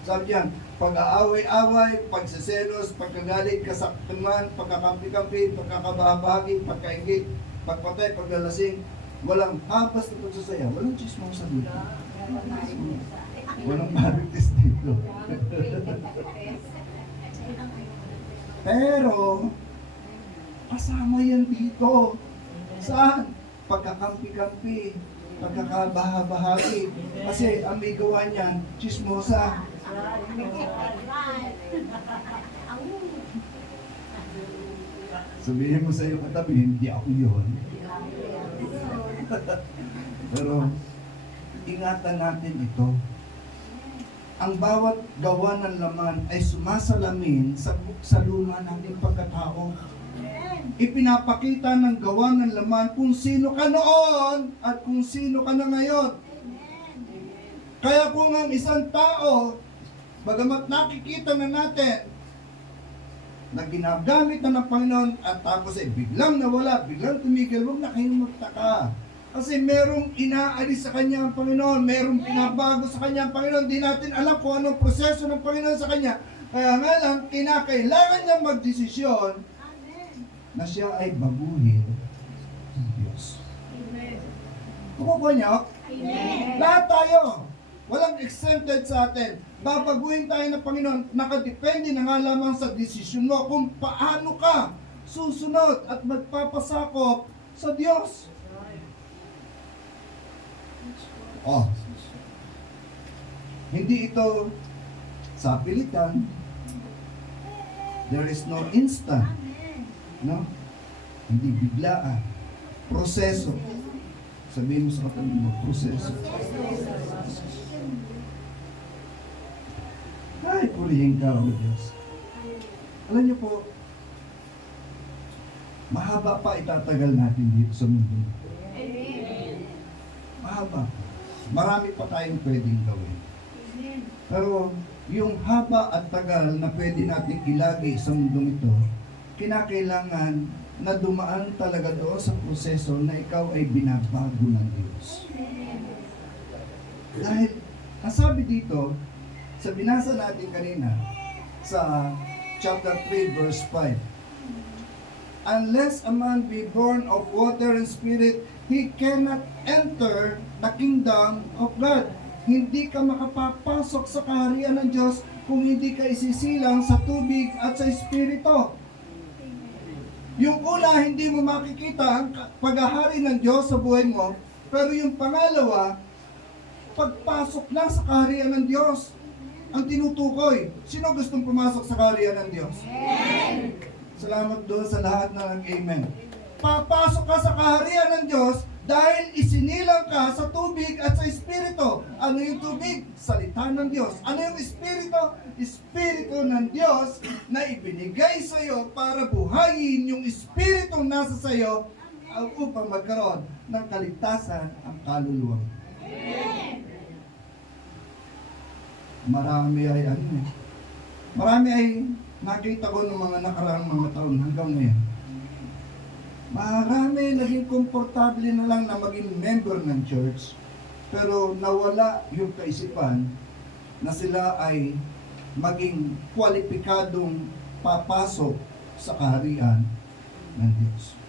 Sabi dyan, pag-aaway-away, pagsiselos, pagkagalit, kasaktuman, pagkakampi-kampi, pagkakabahagi, pagkaingit, pagpatay, paglalasing, walang habas na pagsasaya, walang chismosa dito. Walang marites dito. Pero, kasama yan dito. Saan? Pagkakampi-kampi, pagkakabaha-bahagi. Kasi ang may gawa niyan, chismosa. Sabihin mo sa iyo katabi, hindi ako yun. Pero, ingatan natin ito. Ang bawat gawa ng laman ay sumasalamin sa luma nating pagkatao. Ipinapakita ng gawa ng laman kung sino ka noon at kung sino ka na ngayon. Kaya kung ang isang tao, bagamat nakikita na natin na ginagamit na ng Panginoon at tapos ay biglang nawala, biglang tumigil, huwag na kayong magtaka. Kasi merong inaalis sa kanya ang Panginoon, merong pinabago sa kanya ang Panginoon, di natin alam kung anong proseso ng Panginoon sa kanya. Kaya nga lang, kinakailangan niya magdesisyon na siya ay baguhin ng Diyos. Kukuha niyo? Lahat tayo. Walang exempted sa atin. Babaguhin tayo ng Panginoon, nakadepende na nga lamang sa desisyon mo kung paano ka susunod at magpapasakop sa Diyos. Oh. Hindi ito sa pilitan. There is no instant. No? Hindi biglaan. Proseso. Sabihin mo sa katabi mo, proseso. Ay, purihin ka, O Diyos. Alam niyo po, mahaba pa itatagal natin dito sa mundo. Mahaba. Marami pa tayong pwedeng gawin. Pero yung haba at tagal na pwede natin ilagay sa mundong ito, kinakailangan na dumaan talaga doon sa proseso na ikaw ay binabago ng Diyos. Dahil, nasabi dito, sa binasa natin kanina, sa chapter 3, verse 5, unless a man be born of water and spirit, he cannot enter the kingdom of God. Hindi ka makapapasok sa kaharian ng Diyos kung hindi ka isisilang sa tubig at sa Espiritu. Yung una, hindi mo makikita ang paghahari ng Diyos sa buhay mo. Pero yung pangalawa, pagpasok na sa kaharian ng Diyos, ang tinutukoy. Sino gustong pumasok sa kaharian ng Diyos? Amen. Salamat doon sa lahat na nag-amen. Papasok ka sa kaharian ng Diyos dahil isinilang ka sa tubig at sa Espiritu. Ano yung tubig? Salita ng Diyos. Ano yung Espiritu? Espiritu ng Diyos na ibinigay sa iyo para buhayin yung Espiritu nasa sa iyo upang magkaroon ng kaligtasan ang kaluluwa. Marami ay nakita ko ng mga nakaraang mga taon hanggang ngayon. Marami naging komportable na lang na maging member ng church, pero nawala yung kaisipan na sila ay maging kwalipikadong papasok sa kaharian ng Diyos.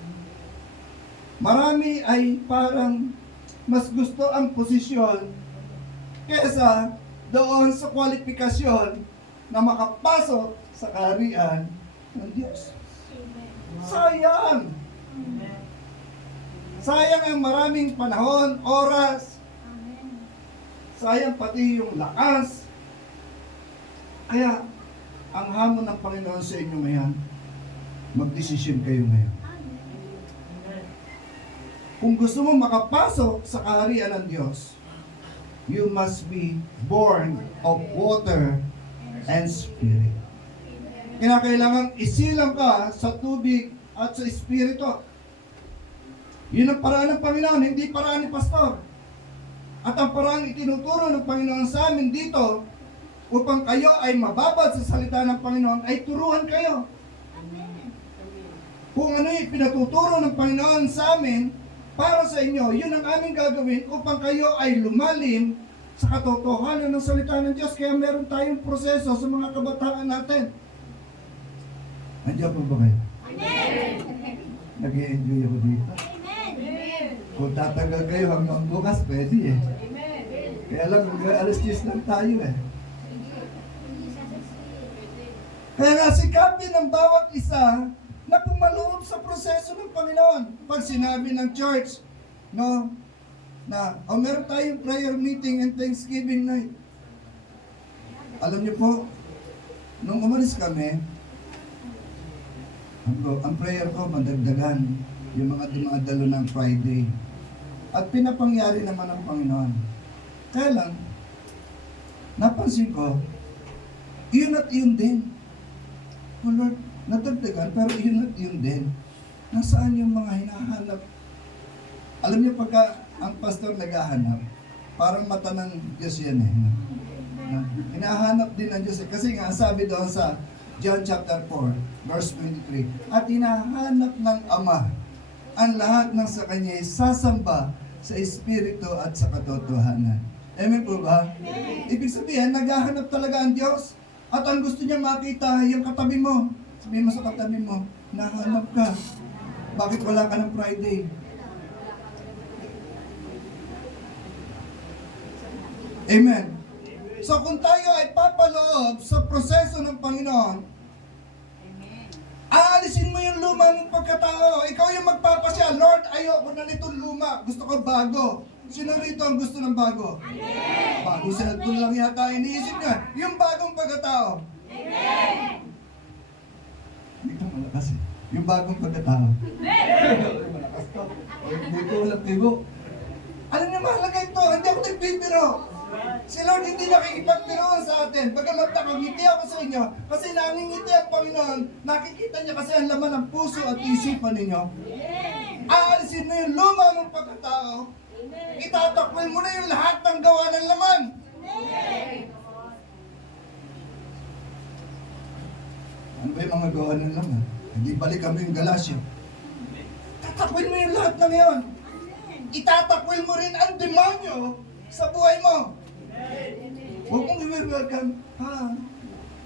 Marami ay parang mas gusto ang posisyon kesa doon sa kwalifikasyon na makapasok sa kaharian ng Diyos. Sayang! Sayang ang maraming panahon, oras, sayang pati yung lakas. Kaya, ang hamon ng Panginoon sa inyo ngayon, magdesisyon kayo ngayon. Kung gusto mo makapasok sa kaharian ng Diyos, you must be born of water and spirit. Kinakailangan isilang ka sa tubig at sa espiritu. Yun ang paraan ng Panginoon, hindi paraan ni pastor. At ang paraan itinuturo ng Panginoon sa amin dito, upang kayo ay mababad sa salita ng Panginoon, ay turuan kayo. Kung ano yung pinatuturo ng Panginoon sa amin, para sa inyo, yun ang aming gagawin upang kayo ay lumalim sa katotohanan ng salita ng Diyos. Kaya meron tayong proseso sa mga kabataan natin. Andiyan po ba kayo? Nag-i-enjoy ako dito. Kung tatagal kayo hanggang bukas, pwede eh. Kaya lang, alas 10 lang tayo eh. Kaya nga, sikapin ng bawat isa na pumaloob sa proseso ng Panginoon. Pag sinabi ng church, no, na, meron tayong prayer meeting and Thanksgiving night. Alam niyo po, nung umalis kami, ang prayer ko, madagdagan yung mga dumadalo ng Friday. At pinapangyari naman ng Panginoon. Kaya lang, napansin ko, iyon at iyon din. Oh Lord, natagdagan, pero iyon at iyon din. Nasaan yung mga hinahanap? Alam niyo, pagka ang pastor naghahanap, parang mata ng Diyos yan eh. Hinahanap din ng Diyos eh. Kasi nga, sabi doon sa John chapter 4, verse 23, at hinahanap ng Ama ang lahat ng sa Kanya sasamba sa Espiritu at sa katotohanan. Amen po ba? Ibig sabihin, naghahanap talaga ang Diyos at ang gusto niya makita yung katabi mo. Sabihin mo sa katabi mo, nahanap ka. Bakit wala ka ng Friday? Amen. So kung tayo ay papaloob sa proseso ng Panginoon, aalisin mo yung luma mong pagkatao. Ikaw yung magpapasya, Lord, ayoko na nitong luma. Gusto ko bago. Sino rito ang gusto ng bago? Amen. Bago cellphone lang yata iniisip niya. Yung bagong pagkatao. Amen. Hindi ko malakas eh. Yung bagong pagkatao. Amen. Malakas to. Hindi ko walang tibo. Alam niyo, mahalaga ito. Hindi ako nagbibiro. Si Lord hindi nakikipagbiroon sa atin. Bagamat nakangiti ako sa inyo, kasi nangingiti ang Panginoon, nakikita niya kasi ang laman ng puso at isipan ninyo. Aalisin mo yung luma mong pagkatao, itatakwil mo na yung lahat ng gawa ng laman. Ano ba yung mga gawa ng laman? Hindi balik kami yung Galasya. Tatakwil mo yung lahat ng yon. Itatakwil mo rin ang demonyo sa buhay mo. Huwag mong i-welcome, ha?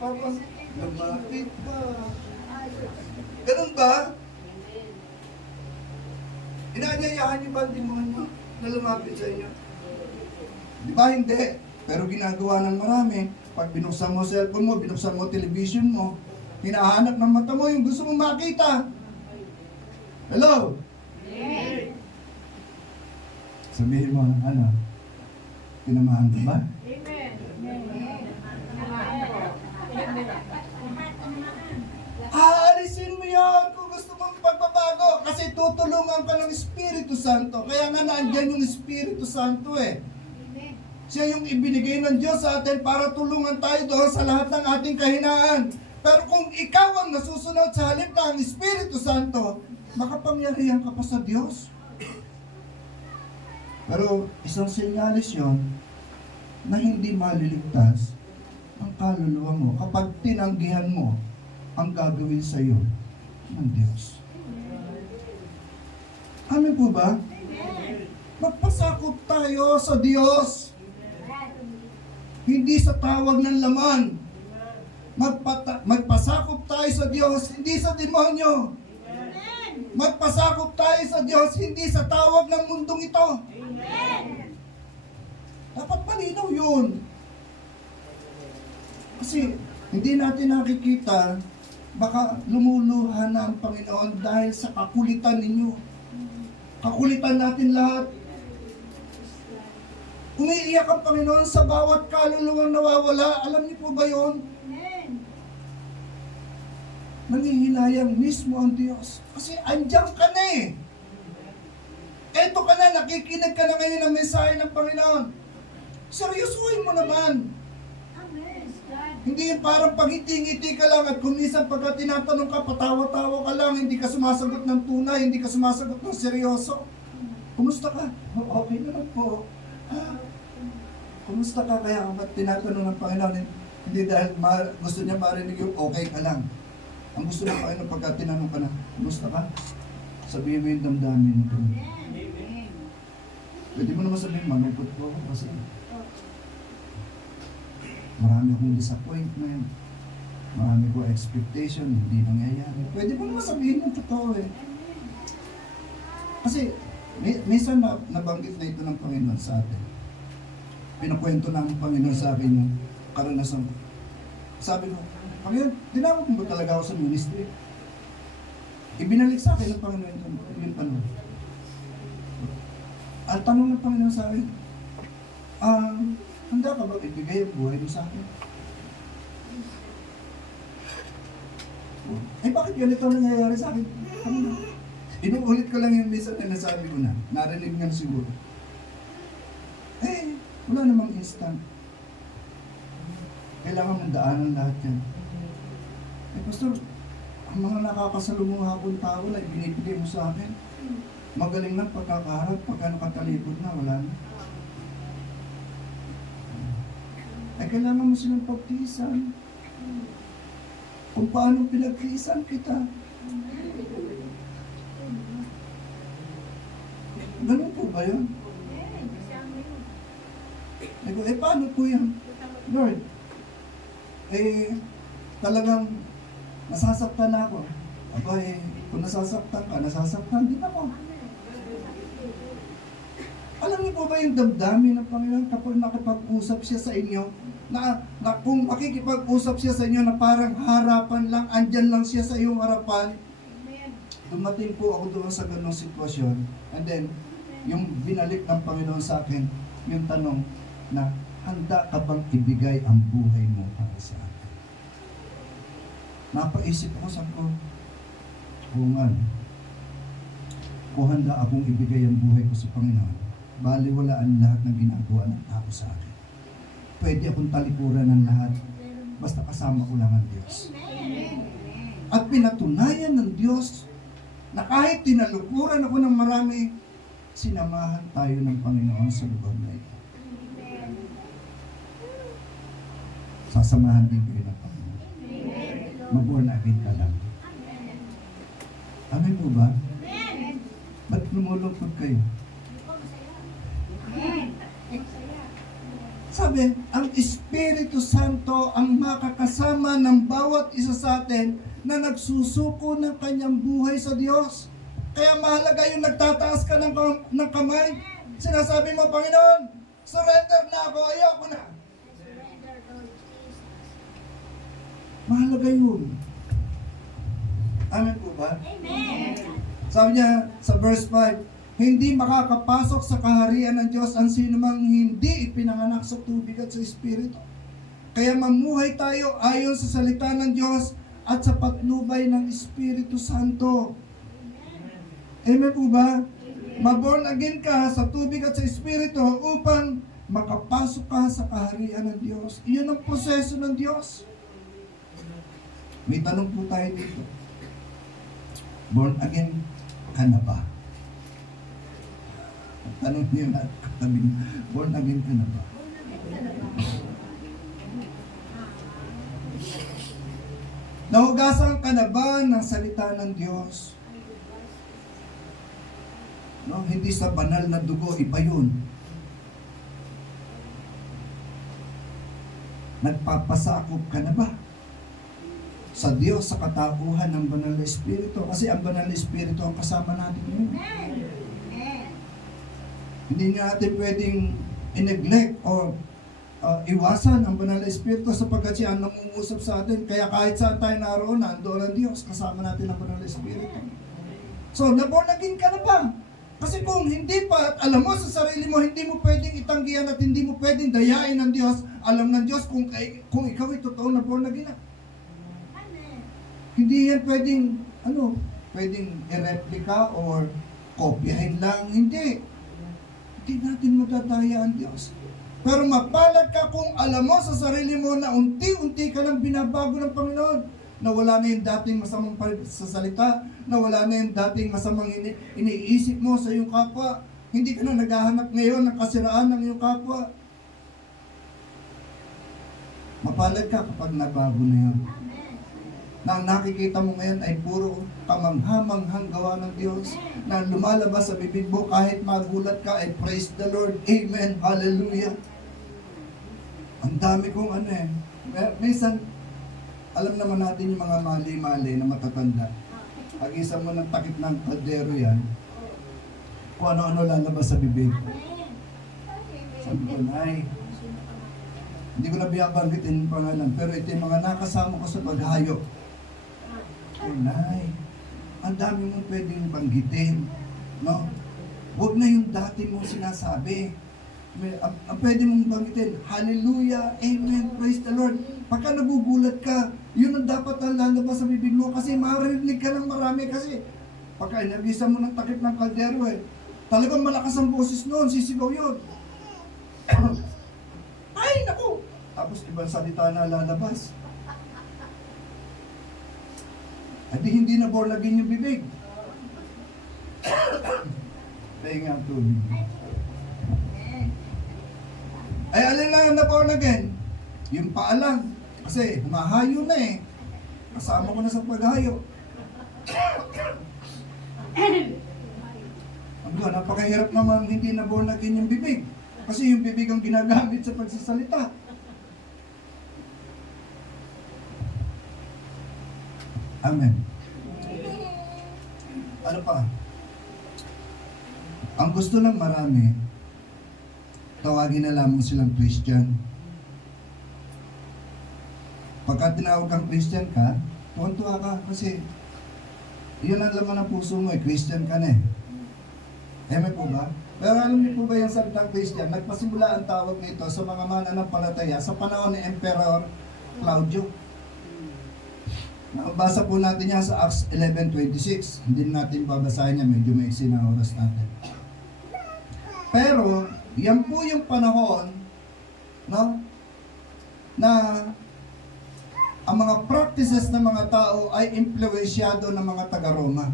Parang lumapit ka. Ganun ba? Inaanyayahan niyo ba ang demonyo na lumapit sa inyo? Di ba hindi? Pero ginagawa ng marami. Pag binuksan mo cellphone mo, binuksan mo television mo, hinahanap ng mata mo yung gusto mong makita. Hello? Sabihin mo, ano? Tinamahan ka ba? Aalisin mo yan kung gusto mong pagbabago kasi tutulungan ka ng Espiritu Santo. Kaya nga naandyan yung Espiritu Santo eh. Siya yung ibinigay ng Diyos sa atin para tulungan tayo doon sa lahat ng ating kahinaan. Pero kung ikaw ang nasusunod sa halip na ang Espiritu Santo, makapangyarihan ka pa sa Diyos. Pero isang senyalis yon na hindi maliligtas ang kaluluwa mo kapag tinanggihan mo ang gagawin sa iyo ng Diyos. Amen po ba? Magpasakop tayo sa Diyos. Hindi sa tawag ng laman. Magpasakop tayo sa Diyos, hindi sa demonyo. Magpasakop tayo sa Diyos, hindi sa tawag ng mundong ito. Dapat malinaw yun. Kasi hindi natin nakikita, baka lumuluha na ang Panginoon dahil sa kakulitan ninyo. Kakulitan natin lahat. Umiiyak ang Panginoon sa bawat kaluluwang nawawala. Alam niyo po ba yun? Nangihinayang mismo ang Diyos. Kasi andyan ka na eh. Eto ka na, nakikinig ka na ngayon ng mensahe ng Panginoon. Seryosuhin mo naman. Hindi yung parang pangiti-ngiti ka lang at kumisan pagka tinatanong ka, patawa-tawa ka lang, hindi ka sumasagot ng tunay, hindi ka sumasagot ng seryoso. Kumusta ka? Okay naman po. Kumusta ka? Kaya kapag tinatanong ng Panginoon, hindi dahil gusto niya marinig yung okay ka lang. Ang gusto ng Panginoon pagka tinanong ka na, kumusta ka? Sabihin mo yung damdamin mo. Pwede mo naman sabihin, malungkot po ako kasi marami akong disappointment, marami ko expectation, hindi nangyayari. Pwede mo naman sabihin yung totoo eh. Kasi minsan nabanggit na ito ng Panginoon sa atin. Pinakwento na ang Panginoon sa akin yung karanasan ko. Sabi ko, Panginoon, tinawag mo ba talaga ako sa ministry? Ibinalik sa akin ng Panginoon yung tanong. Ang tanong ng Panginoon sa akin, handa ka ba ibigay ang buhay mo sa akin? Bakit ganito nangyayari sa akin? Inuulit ko lang yung minsan na nasabi ko na. Narinig nga siguro. Wala namang instant. Kailangan mong daanan lahat yan. Pastor, ang mga nakakasalumuha akong tao na ibinibigay mo sa akin, magaling lang pagkakaharap, pagka nakatalikod na, wala na. Kailangan mo silang pagtiisan. Kung paano pinagtiisan kita. Ganun po ba yun? Paano po yan? Lord, talagang nasasaktan na ako. Kung nasasaktan ka, nasasaktan din ako. Alam niyo po ba yung damdamin ng Panginoon kapag nakipag-usap siya sa inyo? Na kung makikipag-usap siya sa inyo na parang harapan lang, andyan lang siya sa iyong harapan. Dumating po ako doon sa ganong sitwasyon. And then, yung binalik ng Panginoon sa akin, yung tanong na, handa ka bang ibigay ang buhay mo para sa akin? Napaisip ko sa ko, kung handa akong ibigay ang buhay ko sa Panginoon, baliwalaan lahat ng ginagawa ng tao sa akin. Pwede akong talikuran ng lahat, basta kasama ko lang ang Diyos. At pinatunayan ng Diyos na kahit tinalukuran ako ng marami, sinamahan tayo ng Panginoon sa lugar na ito. Sasamahan din kayo ng Panginoon. Mag-born again ka lang. Amen po ba? Ba't lumulungkot kayo? Sabi, ang Espiritu Santo ang makakasama ng bawat isa sa atin na nagsusuko ng kanyang buhay sa Diyos. Kaya mahalaga yung nagtataas ka ng kamay. Sinasabi mo, Panginoon, surrender na ako, ayoko na. Mahalaga yun. Amen po ba? Amen. Sabi niya sa verse 5, hindi makakapasok sa kaharian ng Diyos ang sinumang hindi ipinanganak sa tubig at sa Espiritu. Kaya mamuhay tayo ayon sa salita ng Diyos at sa patnubay ng Espiritu Santo. Amen po ba? Ma-born again ka sa tubig at sa Espiritu upang makapasok ka sa kaharian ng Diyos. Iyon ang proseso ng Diyos. May tanong po tayo dito. Born again ka na ba? Tanong niyo na katabi, born again ka na ba? Nahugasan ka na ba ng salita ng Diyos? No, hindi sa banal na dugo, iba yun. Nagpapasakop ka na ba sa Diyos, sa katauhan ng banal na Espiritu? Kasi ang banal na Espiritu ang kasama natin ngayon. Hindi natin pwedeng i-neglect o iwasan ang banal na Espiritu sapagkat siya ang nangungusap sa atin. Kaya kahit saan tayo naroon, nandoon ang Diyos, kasama natin ang banal na Espiritu. So, naborn again ka na ba? Kasi kung hindi pa at alam mo sa sarili mo, hindi mo pwedeng itanggihan at hindi mo pwedeng dayain ng Diyos, alam ng Diyos kung ikaw ay totoo na born again na. Hindi yan pwedeng i-replica or kopyahin lang. Hindi natin madadaya ang Diyos. Pero mapalad ka kung alam mo sa sarili mo na unti-unti ka lang binabago ng Panginoon. Na wala na yung dating masamang sa salita, na wala na yung dating masamang iniisip mo sa iyong kapwa. Hindi ka na naghahanap ngayon ng kasiraan ng iyong kapwa. Mapalad ka kapag nabago na yun. Na ang nakikita mo ngayon ay puro kamanghamanghang gawa ng Diyos na lumalabas sa bibig mo kahit magulat ka ay praise the Lord, amen, hallelujah. Ang dami kong minsan, alam naman natin yung mga mali-mali na matatanda. Pag-isa mo ng takip ng kaldero yan, kung ano-ano lalabas sa bibig. Sabi ko, Nay, hindi ko na biyabanggitin yung pangalan, pero ito yung mga nakasama ko sa paghayo. Oh, Nay, ang dami mong pwedeng banggitin, no? Huwag na yung dati mong sinasabi. Ang pwede mong banggitin, hallelujah, amen, praise the Lord. Pagka nagugulat ka, yun ang dapat ang lalabas sa bibig mo kasi maririnig ka ng marami kasi pagka inagisa mo ng takip ng kaldero talagang malakas ang boses noon, sisigaw yun. Ay, naku! Tapos ibang salita na lalabas. At hindi na born again yung bibig. Pahinga ang tubig. Ay, alin lang na born again? Yung paa lang. Kasi humahayo na Kasama ko na sa paghayo. Napakahirap naman hindi na born again yung bibig. Kasi yung bibig ang ginagamit sa pagsasalita. Amen. Ano pa? Ang gusto ng marami, tawagin na lamang silang Christian. Pagka tinawag kang Christian ka, tuwan-tuwa ka kasi yun ang laman ng puso mo Christian ka na May po ba? Pero alam niyo po ba yung salitang Christian? Nagpasimula ang tawag nito sa mga mananampalataya sa panahon ni Emperor Claudio. Nabasa po natin yan sa Acts 11:26. Hindi natin babasahin yan, medyo maiksi na oras natin. Pero, yan po yung panahon, no, na ang mga practices ng mga tao ay impluwensyado ng mga taga-Roma.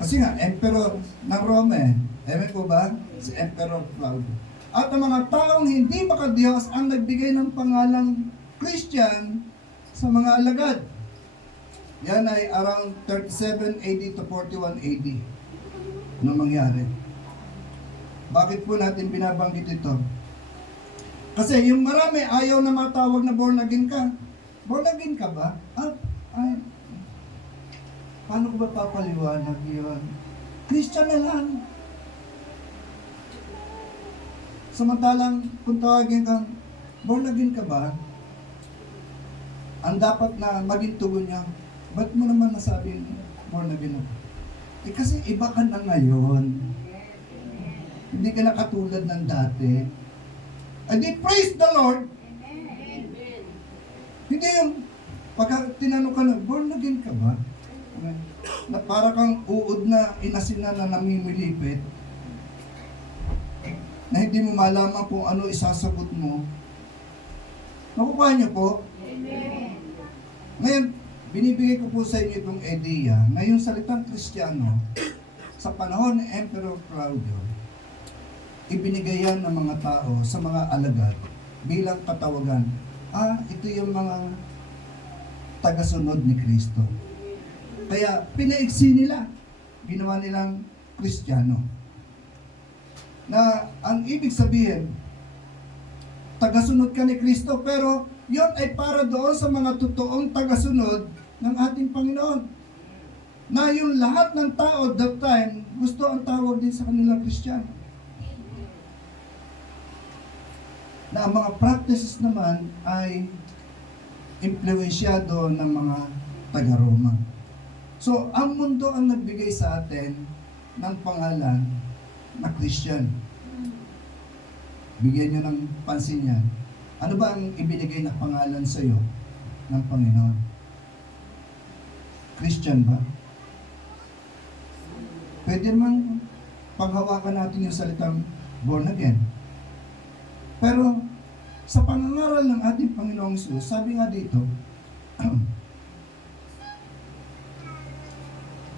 Kasi nga, Emperor ng Roma Amen po ba? Si Emperor Claudio. At ang mga taong hindi makadiyos ang nagbigay ng pangalang Christian sa mga alagad. Yan ay around 37 AD to 41 AD nung mangyari. Bakit po natin binabanggit ito? Kasi yung marami ayaw na matawag na born again ka. Born again ka ba? Paano ko ba papaliwanag yun? Christian na lang. Samantalang kung tawagin kang born again ka ba? Ang dapat na maging tugon niya, ba't mo naman nasabing born again ako? Kasi iba ka na ngayon. Hindi ka na katulad ng dati. And praise the Lord. Hindi yung pagka tinanong ka na, born again ka ba? Na para kang uod na inasina na namimilipit. Na hindi mo malaman kung ano isasagot mo. Nakukuha niyo po? Ngayon, binibigay ko po sa inyo itong idea na yung salitang Kristiyano sa panahon ni Emperor Claudio, ibinigay yan ng mga tao sa mga alagad bilang katawagan. Ito yung mga tagasunod ni Kristo. Kaya pinaigsi nila, ginawa nilang Kristiyano. Na ang ibig sabihin, tagasunod ka ni Kristo, pero yon ay para doon sa mga totoong tagasunod ng ating Panginoon. Na yung lahat ng tao that time, gusto ang tawag din sa kanila Kristiyano. Na ang mga practices naman ay impluensyado ng mga taga-Roma. So, ang mundo ang nagbigay sa atin ng pangalan na Christian. Bigyan nyo ng pansin yan. Ano ba ang ibinigay na pangalan sa iyo ng Panginoon? Christian ba? Pwede man panghawakan natin yung salitang born again. Pero sa pangangaral ng ating Panginoong Hesus, sabi nga dito,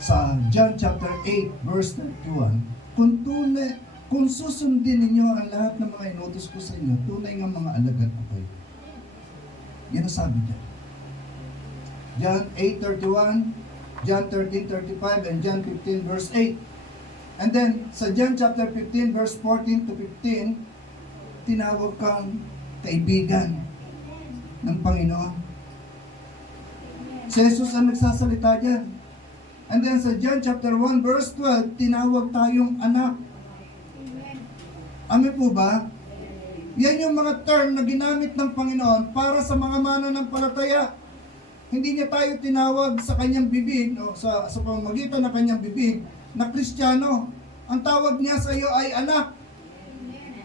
sa John chapter 8, verse 31, kung susundin ninyo ang lahat ng mga inutos ko sa inyo, tunay nga mga alagad ko kayo. Yan ang sabi niya. John 8:31, John 13:35, and John 15, verse 8. And then, sa John chapter 15, verse 14 to 15, tinawag kang kaibigan ng Panginoon. Si Jesus ang nagsasalita dyan. And then sa John chapter 1 verse 12, tinawag tayong anak. Amen po ba? Yan yung mga term na ginamit ng Panginoon para sa mga mananampalataya. Hindi niya tayo tinawag sa kanyang bibig, o sa pamamagitan ng kanyang bibig, na Kristiyano. Ang tawag niya sa iyo ay anak.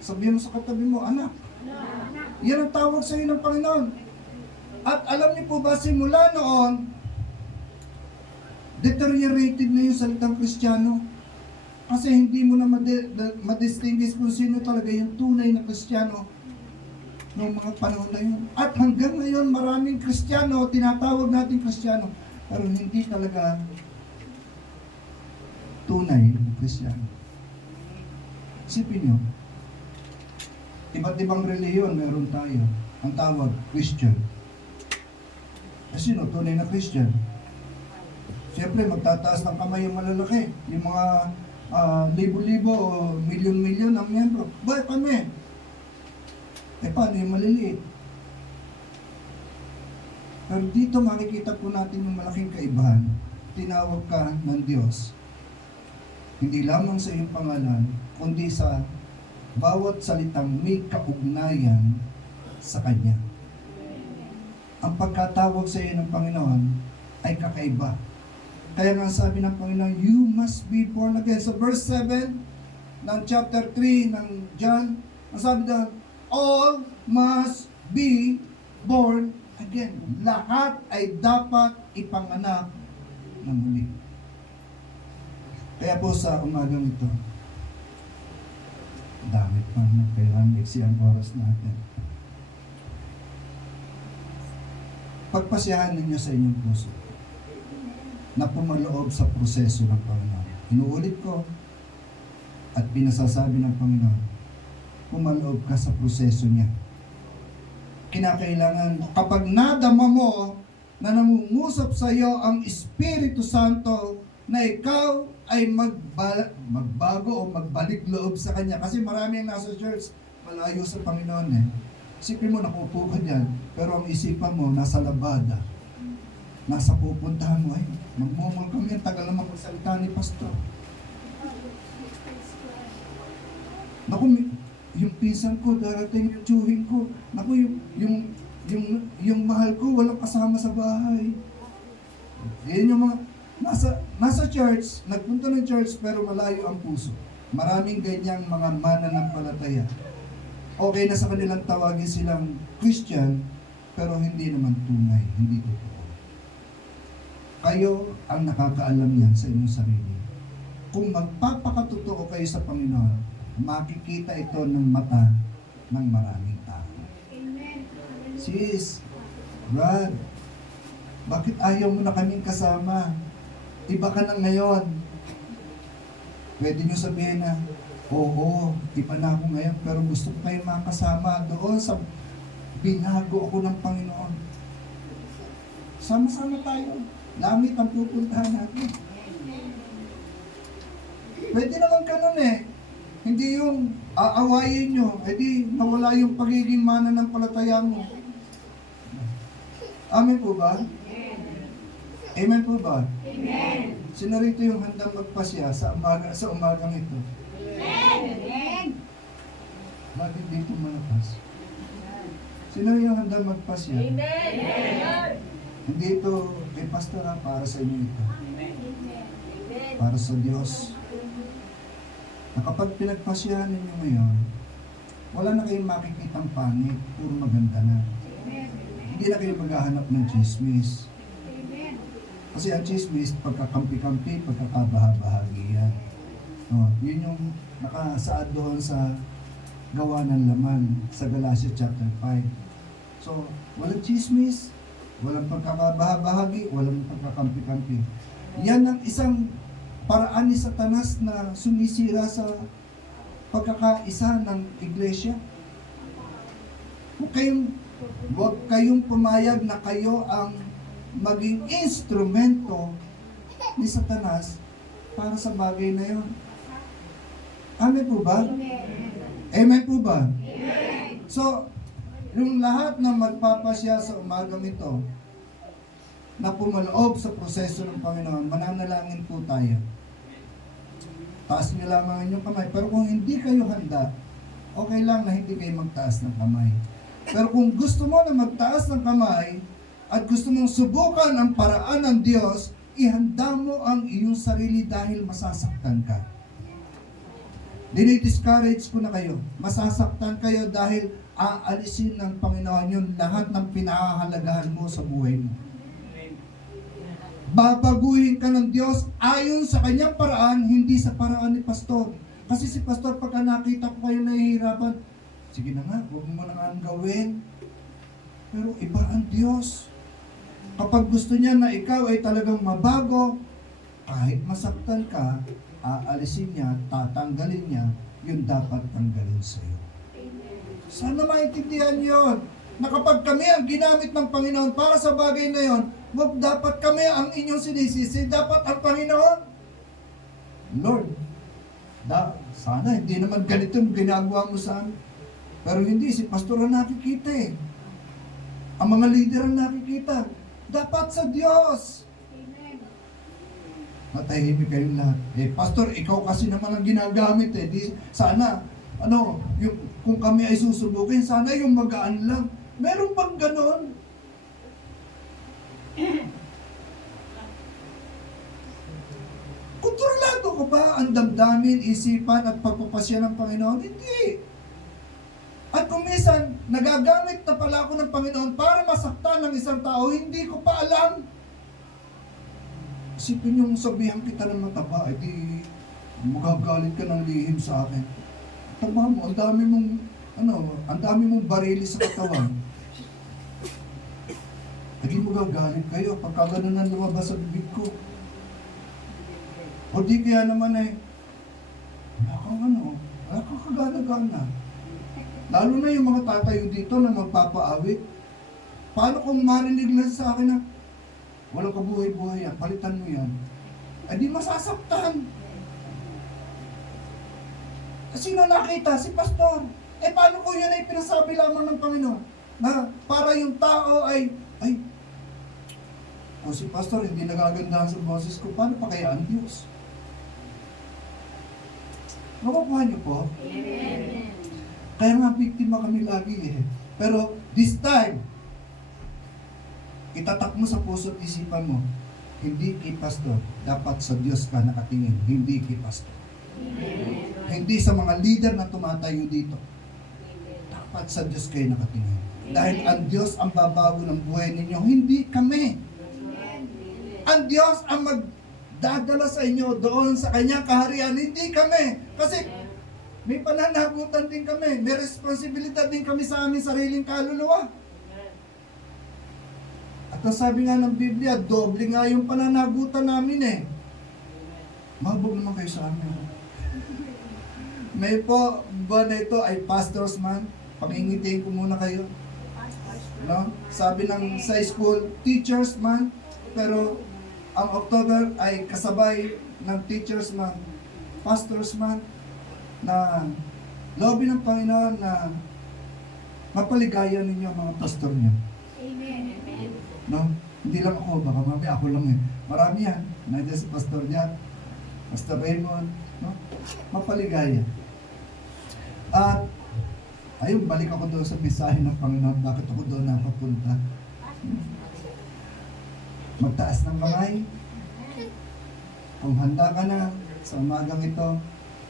Sabihin mo sa katabi mo, anak. Yan ang tawag sa iyo ng Panginoon. At alam niyo po ba, simula noon, deteriorated na yung salitang Kristiyano. Kasi hindi mo na madistinguish kung sino talaga yung tunay na Kristiyano noong mga panahon na yun. At hanggang ngayon, maraming Kristiyano, tinatawag natin Kristiyano, pero hindi talaga tunay na Kristiyano. Isipin nyo, iba't ibang reliyon meron tayo. Ang tawag, Christian. Sino tunay na Christian? Siyempre, magtataas ng kamay yung malalaki. Yung mga libo-libo o milyon-milyon ang miyembro. Bakit kami? Paano yung maliliit? Pero dito makikita po natin yung malaking kaibahan. Tinawag ka ng Diyos. Hindi lamang sa iyong pangalan, kundi sa bawat salitang may kaugnayan sa Kanya. Ang pagkatawag sa iyo ng Panginoon ay kakaiba. Kaya nga sabi ng Panginoon, you must be born again. So verse 7 ng chapter 3 ng John, ang sabi doon, all must be born again. Lahat ay dapat ipanganak ng muli. Kaya po sa umagang ito, dami pa na kailangan iksi ang oras natin. Pagpasyahan ninyo sa inyong puso na pumaloob sa proseso ng Panginoon. Inuulit ko at pinasasabi ng Panginoon, pumaloob ka sa proseso niya. Kinakailangan, kapag nadama mo na nangungusap sa iyo ang Espiritu Santo na ikaw ay magbago o magbalik loob sa Kanya. Kasi marami ang nasa church, malayo sa Panginoon eh. Isipin mo, nakupo ka dyan, pero ang isipan mo, nasa labada. Nasa pupuntahan mo, ay, magmumul kami, ang tagal naman magsalita ni Pastor. Naku, yung pinsan ko, darating yung tsuhin ko. Naku, yung mahal ko, walang kasama sa bahay. Yan yung mga, nasa church, nagpunta ng church, pero malayo ang puso. Maraming ganyang mga mananampalataya. Okay na sa kanilang tawagin silang Christian, pero hindi naman tunay, hindi totoo. Kayo ang nakakaalam yan sa inyong sarili. Kung magpapakatotoo kayo sa Panginoon, makikita ito ng mata ng maraming tao. Sis, Brad, Bakit ayaw mo na kaming kasama? Iba ka na ngayon. Pwede nyo sabihin na, oo, iba na ako ngayon, pero gusto ko kayong makasama doon sa binago ako ng Panginoon. Sama-sama tayo. Langit ang pupuntahan natin. Pwede naman ganun eh. Hindi yung aawayin nyo, edi nawala yung pagiging mananampalataya mo. Amen po ba? Amen po ba? Amen. Sino rito yung handang magpasya sa umagang ito? Amen. Bakit dito malakas? Sino yung handang magpasya? Amen. Hindi ito kay pastor ha, para sa inyo ito. Amen. Para sa Diyos. Na kapag pinagpasyahan ninyo ngayon, wala na kayong makikitang pangit, puro maganda na. Hindi na kayo maghahanap ng chismis. Kasi ang chismis, pagkakampi-kampi, pagkakabaha-bahagi yan. Yun yung nakasaad doon sa gawa ng laman sa Galatians chapter 5. So, walang chismis, walang pagkakabaha-bahagi, walang pagkakampi-kampi. Yan ang isang paraan ni Satanas na sumisira sa pagkakaisa ng iglesia. Huwag kayong pumayag na kayo ang maging instrumento ni Satanas para sa bagay na yon. Amen po ba? Amen po ba? So, yung lahat na magpapasya sa umagang ito, na pumaloob sa proseso ng Panginoon, mananalangin po tayo. Taas niyo lamang ang inyong kamay. Pero kung hindi kayo handa, okay lang na hindi kayo magtaas ng kamay. Pero kung gusto mo na magtaas ng kamay, at gusto mong subukan ang paraan ng Diyos, ihanda mo ang iyong sarili dahil masasaktan ka. Dinidiscourage ko na kayo. Masasaktan kayo dahil aalisin ng Panginoon yung lahat ng pinahahalagahan mo sa buhay mo. Babaguhin ka ng Diyos ayon sa kanyang paraan, hindi sa paraan ni pastor. Kasi si pastor, pagka nakita ko kayo nahihirapan, sige na nga, huwag mo na nga gawin. Pero iba ang Diyos. Kapag gusto niya na ikaw ay talagang mabago, kahit masaktan ka, aalisin niya, tatanggalin niya, yung dapat tanggalin sa iyo. Sana maintindihan yon. Na kapag kami ang ginamit ng Panginoon para sa bagay na yon, wag dapat kami ang inyong sinisisi, dapat ang Panginoon. Lord, sana hindi naman ganito ang ginagawa mo sa amin. Pero hindi, si pastor ang nakikita eh. Ang mga leader ang nakikita. Dapat sa Diyos. Matahimik kayong lahat. Pastor, ikaw kasi naman ang ginagamit eh. Di, sana, yung, kung kami ay susubukin, sana yung magaan lang. Meron bang ganon? Kontrolado ko ba ang damdamin, isipan at pagpapasya ng Panginoon? Hindi. At kung minsan, nagagamit na pala ako ng Panginoon para masaktan ng isang tao, hindi ko pa alam. Isipin yung sabihan kita ng mataba, edi magagalit ka ng lihim sa akin. Taba mo, ang dami mong barili sa katawan. Edi magagalit kayo pagka ganun ang lumabas sa bibig ko. O di kaya naman wala kang kagana-gana. Lalo na yung mga tatayo dito na magpapaawit. Paano kung marinig na sa akin na walang kabuhay-buhay yan, palitan mo yan, di masasaktan. Sino nakita? Si pastor. Paano kung yun ay pinasabi lamang ng Panginoon? Na para yung tao kung si pastor hindi nagagandahan sa boses ko, paano pa kaya ang Diyos? Nakukuha niyo po? Amen. Kaya nga biktima kami lagi eh. Pero this time, itatak mo sa puso at isipan mo, hindi kay pastor, dapat sa Diyos ka nakatingin, hindi kay pastor. Amen. Hindi sa mga leader na tumatayo dito. Dapat sa Diyos kayo nakatingin. Dahil ang Diyos ang babago ng buhay ninyo, hindi kami. Ang Diyos ang magdadala sa inyo doon sa kanyang kaharian, hindi kami. Kasi may pananagutan din kami, may responsibilidad din kami sa aming sariling kaluluwa. At Tapos sabi nga ng Biblia, doble nga yung pananagutan namin eh. Mahubog naman kayo sa amin. May po, ba na ito ay Pastor's Month. Pakingitiin ko muna kayo. No? Sabi ng sa school, Teacher's Month. Pero ang October ay kasabay ng Teacher's Month, Pastor's Month, na loobin ng Panginoon na mapaligaya ninyo ang mga pastor niyo. Amen. No? Hindi lang ako, baka mami ako lang eh. Marami yan. Nandiyan si Pastor niya, Pastor Raymond, no? Mapaligaya. At ayun, balik ako doon sa mensahe ng Panginoon. Bakit ako doon napapunta? Magtaas ng kamay. Kung handa ka na sa umagang ito,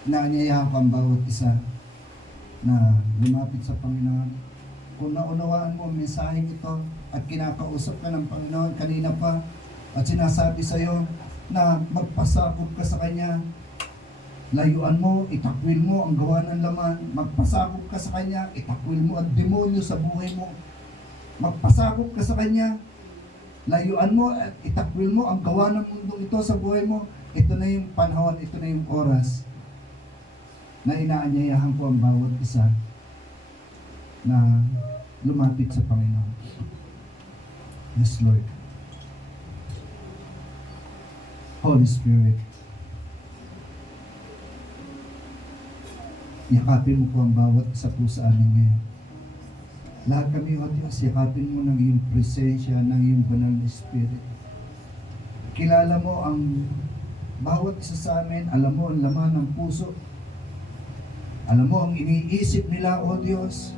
inaanyayahan ko ang bawat isa na lumapit sa Panginoon. Kung naunawaan mo ang mensaheng ito at kinakausap ka ng Panginoon kanina pa at sinasabi sa iyo na magpasakop ka sa Kanya, layuan mo, itakwil mo ang gawa ng laman, magpasakop ka sa Kanya, itakwil mo ang demonyo sa buhay mo, magpasakop ka sa Kanya, layuan mo at itakwil mo ang gawa ng mundong ito sa buhay mo. Ito na yung panahon, ito na yung oras na inaanyayahan ko ang bawat isa na lumapit sa Panginoon. Yes, Lord. Holy Spirit, yakapin mo po ang bawat isa po sa amin ngayon. Lahat kami, O Diyos, yakapin mo ng iyong presensya, ng iyong banal na Spirit. Kilala mo ang bawat isa sa amin, alam mo ang laman ng puso, alam mo ang iniisip nila, O Diyos.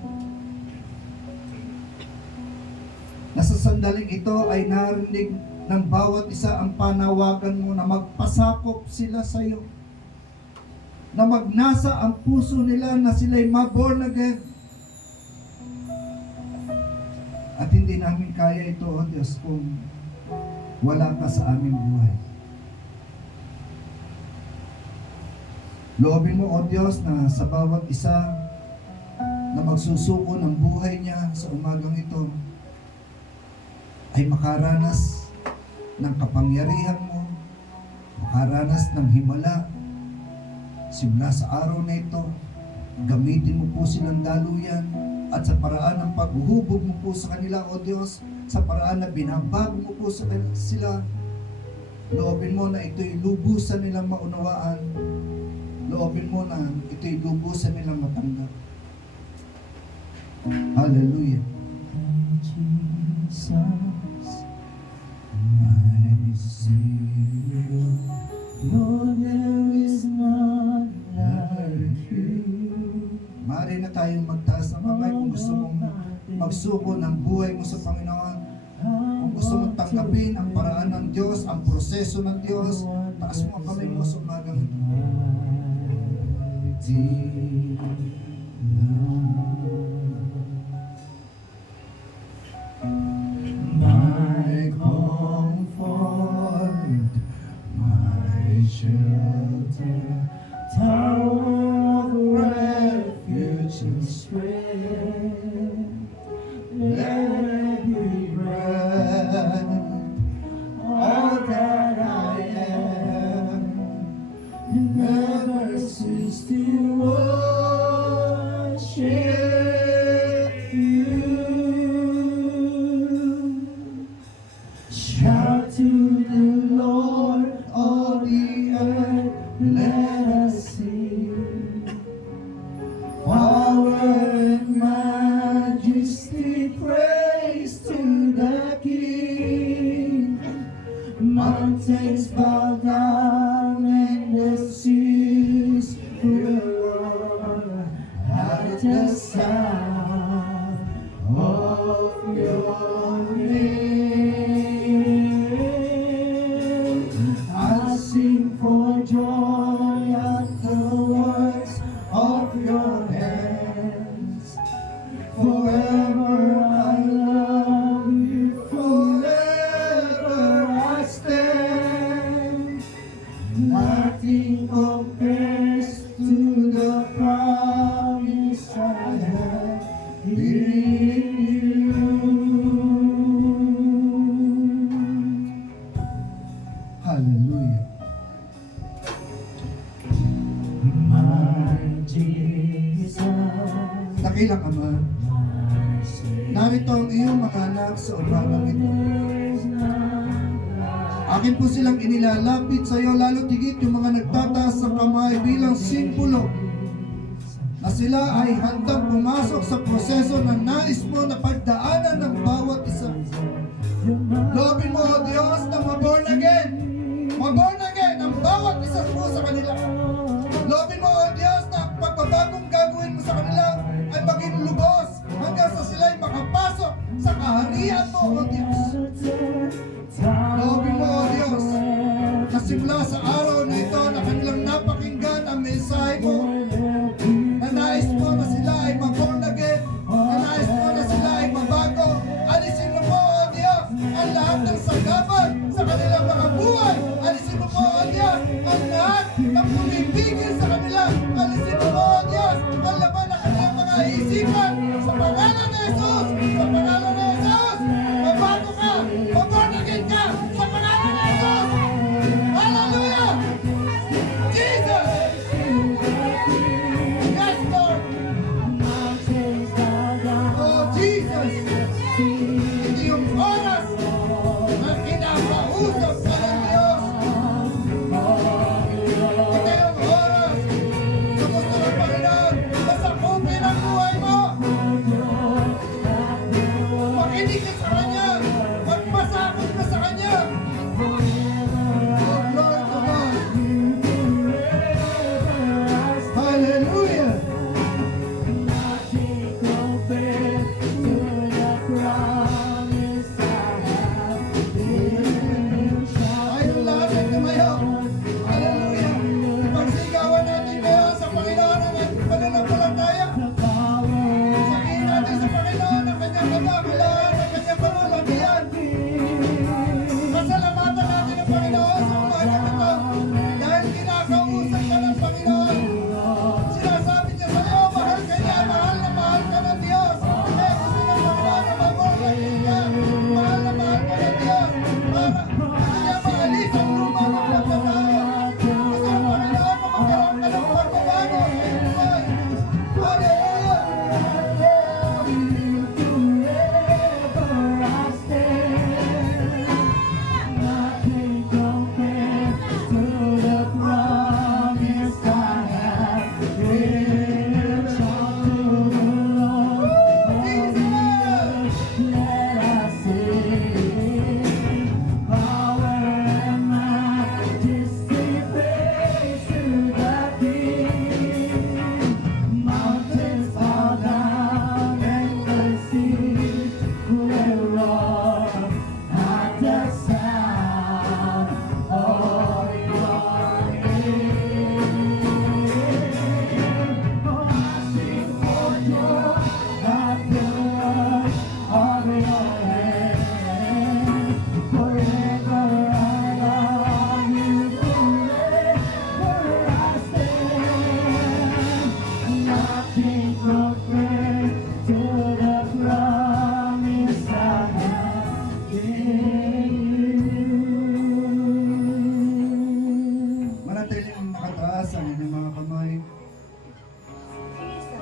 Nasa sandaling ito ay narinig ng bawat isa ang panawagan mo na magpasakop sila sa iyo, na magnasa ang puso nila na sila'y ma-born again. At hindi namin kaya ito, O Diyos, kung wala ka sa aming buhay. Loobin mo, O Diyos, na sa bawat isa na magsusuko ng buhay niya sa umagang ito ay makaranas ng kapangyarihan mo, makaranas ng himala. Simula sa araw na ito, gamitin mo po silang daluyan at sa paraan ng paghuhubog mo po sa kanila, O Diyos, sa paraan na binabago mo po sa sila, loobin mo na ito'y lubusan nilang maunawaan, loobin mo na ito'y lubusan nilang matanggap. Hallelujah. Jesus, my Savior, Lord, there is none like you. Maaari na tayong magtaas ng kamay kung gusto mong magsuko ng buhay mo sa Panginoon. Kung gusto mong tanggapin ang paraan ng Diyos, ang proseso ng Diyos, taas mo ang kamay mo sa umagang ito. My comfort, my shelter, tower of refuge and strength, let me breath, all that I am, never cease to worship you. Shout to the Lord, all the earth, let us sing. Power and majesty, praise to the King. Mountains bow down and the seas will roar at the sound of your name. I sing for joy at the works of your hands. Forever I love you, forever I stand. Nothing compares to the promise I have in you. narito ang iyong mga anak sa umagang ito. Akin po silang inilalapit sa iyo, lalo tigit yung mga nagtataas sa kamay bilang simbolo na sila ay handang pumasok sa proseso na nais mo na pagdaanan ng bawat isa. Loobin mo, O Diyos, na ma-born again. Ma-born again ang bawat isa po sa kanila. Loobin mo, O Diyos, na ang pagbabagong gagawin mo sa kanila ay maging lubos hanggang sa sila ay makapasok sa kaharian mo, O Diyos. Loobin mo, O Diyos, na simula sa araw na ito na kanilang napakinggan ang mensahe mo, na nais mo na sila ay ma-born again, na nais mo na sila ay mabago. Alisin mo po, O Diyos, ang lahat ng sagabal sa kanilang mga buhay. Alisin mo po, O Diyos, ang lahat ng pumipigil sa kanila. Alisin mo po, O Diyos, ang laman ng kanilang mga isipan. Sa pangalan ni Jesus, sa pangalan ni Jesus, mabago ka, ma-born again ka, sa pangalan ni Jesus. Hallelujah! Jesus! Yes, Lord! Oh, Jesus! Ito yung oras na kinapausap ka ng Diyos. Ito yung oras na gusto ng Panginoon na sakupin ang buhay mo. Makinig ka sa Kanya. Magpasakot ka sa Kanya. Oh, glory to God. Hallelujah! Ayun lahat ay tumayo. Hallelujah! Pagsigawan natin ngayon sa Panginoon ang ating pananampalataya. Sabihin natin sa Panginoon ang kanyang kadakilaan, ang kanyang kalulatian. Pasalamatan natin ang Panginoon sa umagang ito dahil kinakausap ka ng Panginoon. Sinasabi niya sa iyo, mahal ka niya, mahal na mahal ka ng Diyos. Kaya gusto ng Panginoon na mag-orlayin ka. Mahal na mahal ka ng Diyos. Para gusto niya maalis ang luma ng pagkatao. Gusto ng Panginoon na magkaroon ka ng pagbabago sa iyong buhay. Hallelujah! Manatiling nakataas ang inyong mga kamay.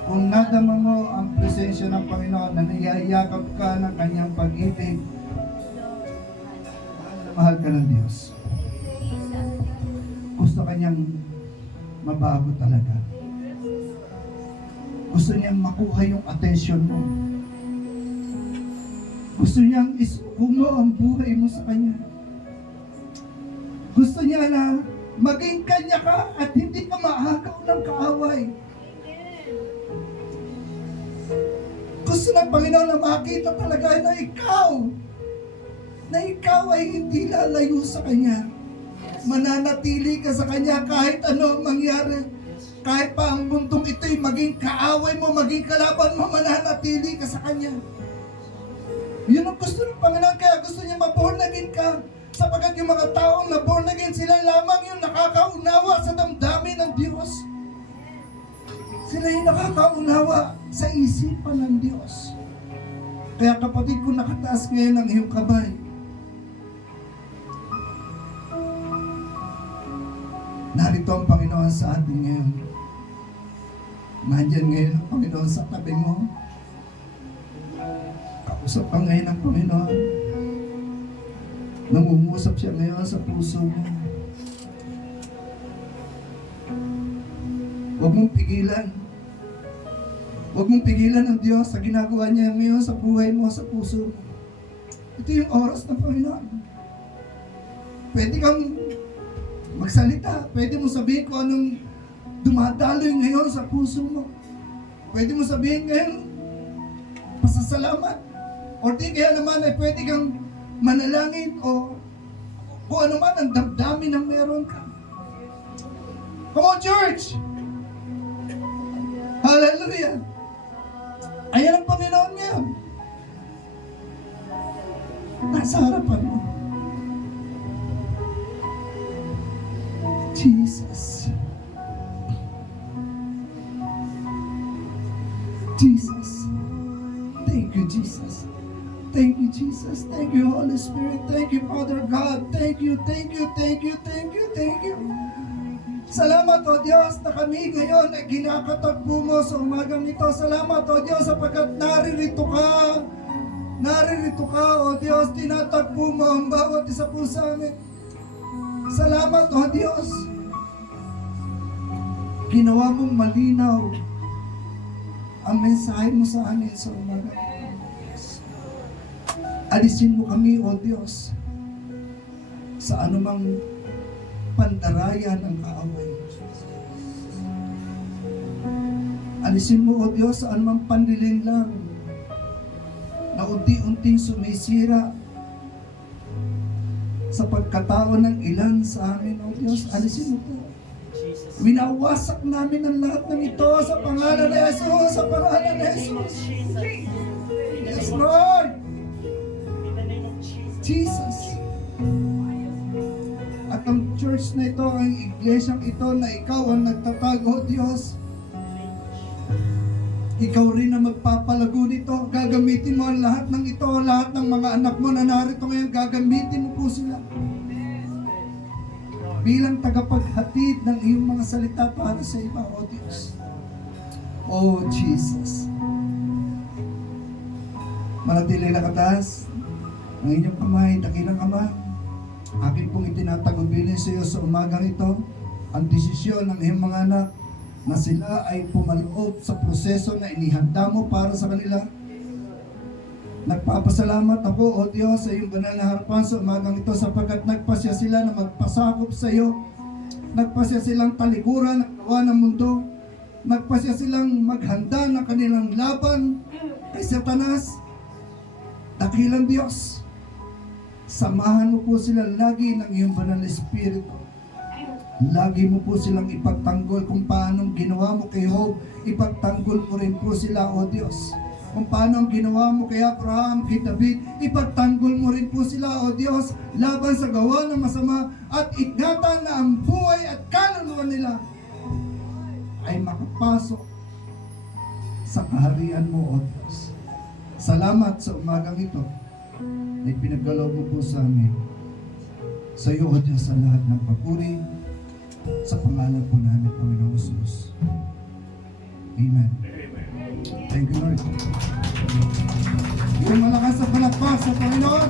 Kung nadama mo ang presensya ng Panginoon na niyayakap ka ng kanyang pag-ibig, mahal ka ng Diyos. Gusto kanyang mabago talaga. Gusto niyang makuha yung atensyon mo. Gusto niyang isuko ang buhay mo sa Kanya. Gusto niya na maging Kanya ka at hindi ka maagaw ng kaaway. Gusto ng Panginoon na makita talaga na ikaw ay hindi lalayo sa Kanya. Mananatili ka sa Kanya kahit ano ang mangyari. Kahit pa ang mundong ito'y maging kaaway mo, maging kalaban mo, mananatili ka sa Kanya. Yun ang gusto ng Panginoon, kaya gusto niya ma-born again ka. Sapagkat yung mga taong na born again, sila lamang yung nakakaunawa sa damdamin ng Diyos. Sila yung nakakaunawa sa isipan ng Diyos. Kaya kapatid ko, nakataas ngayon ang iyong kamay. Narito ang Panginoon sa atin ngayon. Nandiyan ngayon ang Panginoon sa tabi mo. Usap ka ngayon ng Panginoon. Nangungusap siya ngayon sa puso mo. Huwag mong pigilan. Huwag mong pigilan ang Diyos sa ginagawa niya ngayon sa buhay mo, sa puso mo. Ito yung oras ng Panginoon. Pwede kang magsalita. Pwede mo sabihin kung anong dumadaloy ngayon sa puso mo. Pwede mo sabihin ngayon, pasasalamat. O di kaya naman ay pwede kang manalangin o kung ano man ang damdamin na meron ka. Come on, church! Hallelujah! Ayan ang Panginoon ngayon. Nasa harapan mo. Jesus. Jesus. Thank you, Jesus. Thank you, Jesus. Thank you, Holy Spirit. Thank you, Father God. Thank you, thank you, thank you, thank you, thank you. Salamat, O Diyos, na kami ngayon ay ginakatagpo mo sa umagang ito. Salamat, O Diyos, sapagkat naririto ka. Naririto ka, O Diyos, tinatagpo mo ang bawat isa po sa amin. Salamat, O Diyos. Ginawa mong malinaw ang mensahe mo sa amin sa umagang ito. Alisin mo kami, O Diyos, sa anumang pandarayan ng kaaway. Alisin mo, O Diyos, sa anumang panlilinlang na unti-unting sumisira sa pagkatao ng ilan sa amin, O Diyos. Alisin mo po. Winawasak namin ang lahat ng ito sa pangalan ni Jesus, sa pangalan ni Jesus. Yes, Lord. Jesus. At ang church na ito, ang iglesyang ito na ikaw ang nagtatago, Diyos. Ikaw rin ang magpapalago nito. Gagamitin mo ang lahat ng ito, lahat ng mga anak mo na narito ngayon, gagamitin mo po sila. Bilang tagapaghatid ng iyong mga salita para sa iba, O Diyos. O Jesus. Manatili na kataas ang inyong kamay, dakilang Ama. Akin pong itinatagubilin sa iyo sa umagang ito ang desisyon ng iyong mga anak na sila ay pumaloob sa proseso na inihanda mo para sa kanila. Nagpapasalamat ako, O Diyos, sa iyong banal na harapan sa umagang ito sapagkat nagpasya sila na magpasakop sa iyo. Nagpasya silang talikuran ng gawa ng mundo. Nagpasya silang maghanda ng kanilang laban kay Satanas. Dakilang Diyos, samahan mo po sila lagi ng iyong banal na Espiritu. Lagi mo po silang ipagtanggol kung paano ginawa mo kay Job. Ipagtanggol mo rin po sila, O Diyos. Kung paano ang ginawa mo kay Abraham, kay David, ipagtanggol mo rin po sila, O Diyos, laban sa gawa ng masama at ingatan na ang buhay at kaluluwa nila ay makapasok sa kaharian mo, O Diyos. Salamat sa umagang ito na ipinaggalaw mo po sa amin. Sa iyo, O Diyos, sa lahat ng papuri, sa pangalan po namin, Panginoong Jesus. Amen. Thank you, Lord. Yung malakas sa palakpak sa Panginoon.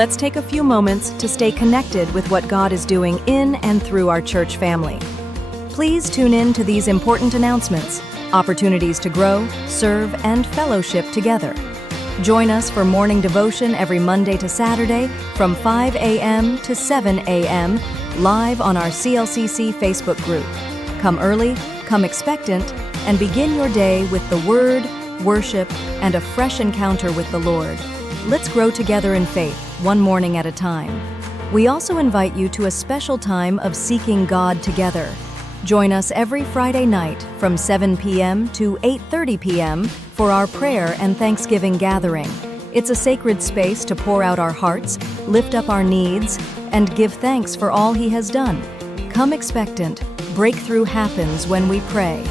Let's take a few moments to stay connected with what God is doing in and through our church family. Please tune in to these important announcements, opportunities to grow, serve, and fellowship together. Join us for morning devotion every Monday to Saturday from 5 a.m. to 7 a.m. live on our CLCC Facebook group. Come early, come expectant, and begin your day with the Word, worship, and a fresh encounter with the Lord. Let's grow together in faith, one morning at a time. We also invite you to a special time of seeking God together. Join us every Friday night from 7 p.m. to 8:30 p.m. for our prayer and Thanksgiving gathering. It's a sacred space to pour out our hearts, lift up our needs, and give thanks for all He has done. Come expectant. Breakthrough happens when we pray.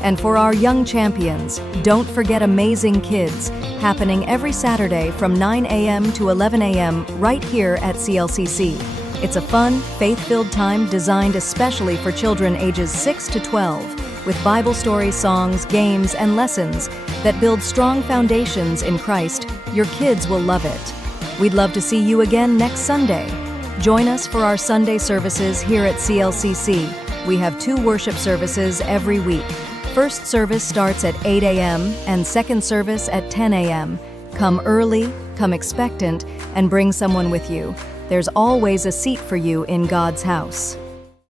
And for our young champions, don't forget Amazing Kids, happening every Saturday from 9 a.m. to 11 a.m. right here at CLCC. It's a fun, faith-filled time designed especially for children ages 6 to 12, with Bible stories, songs, games, and lessons that build strong foundations in Christ. Your kids will love it. We'd love to see you again next Sunday. Join us for our Sunday services here at CLCC. We have 2 worship services every week. First service starts at 8 a.m. and second service at 10 a.m. Come early, come expectant, and bring someone with you. There's always a seat for you in God's house.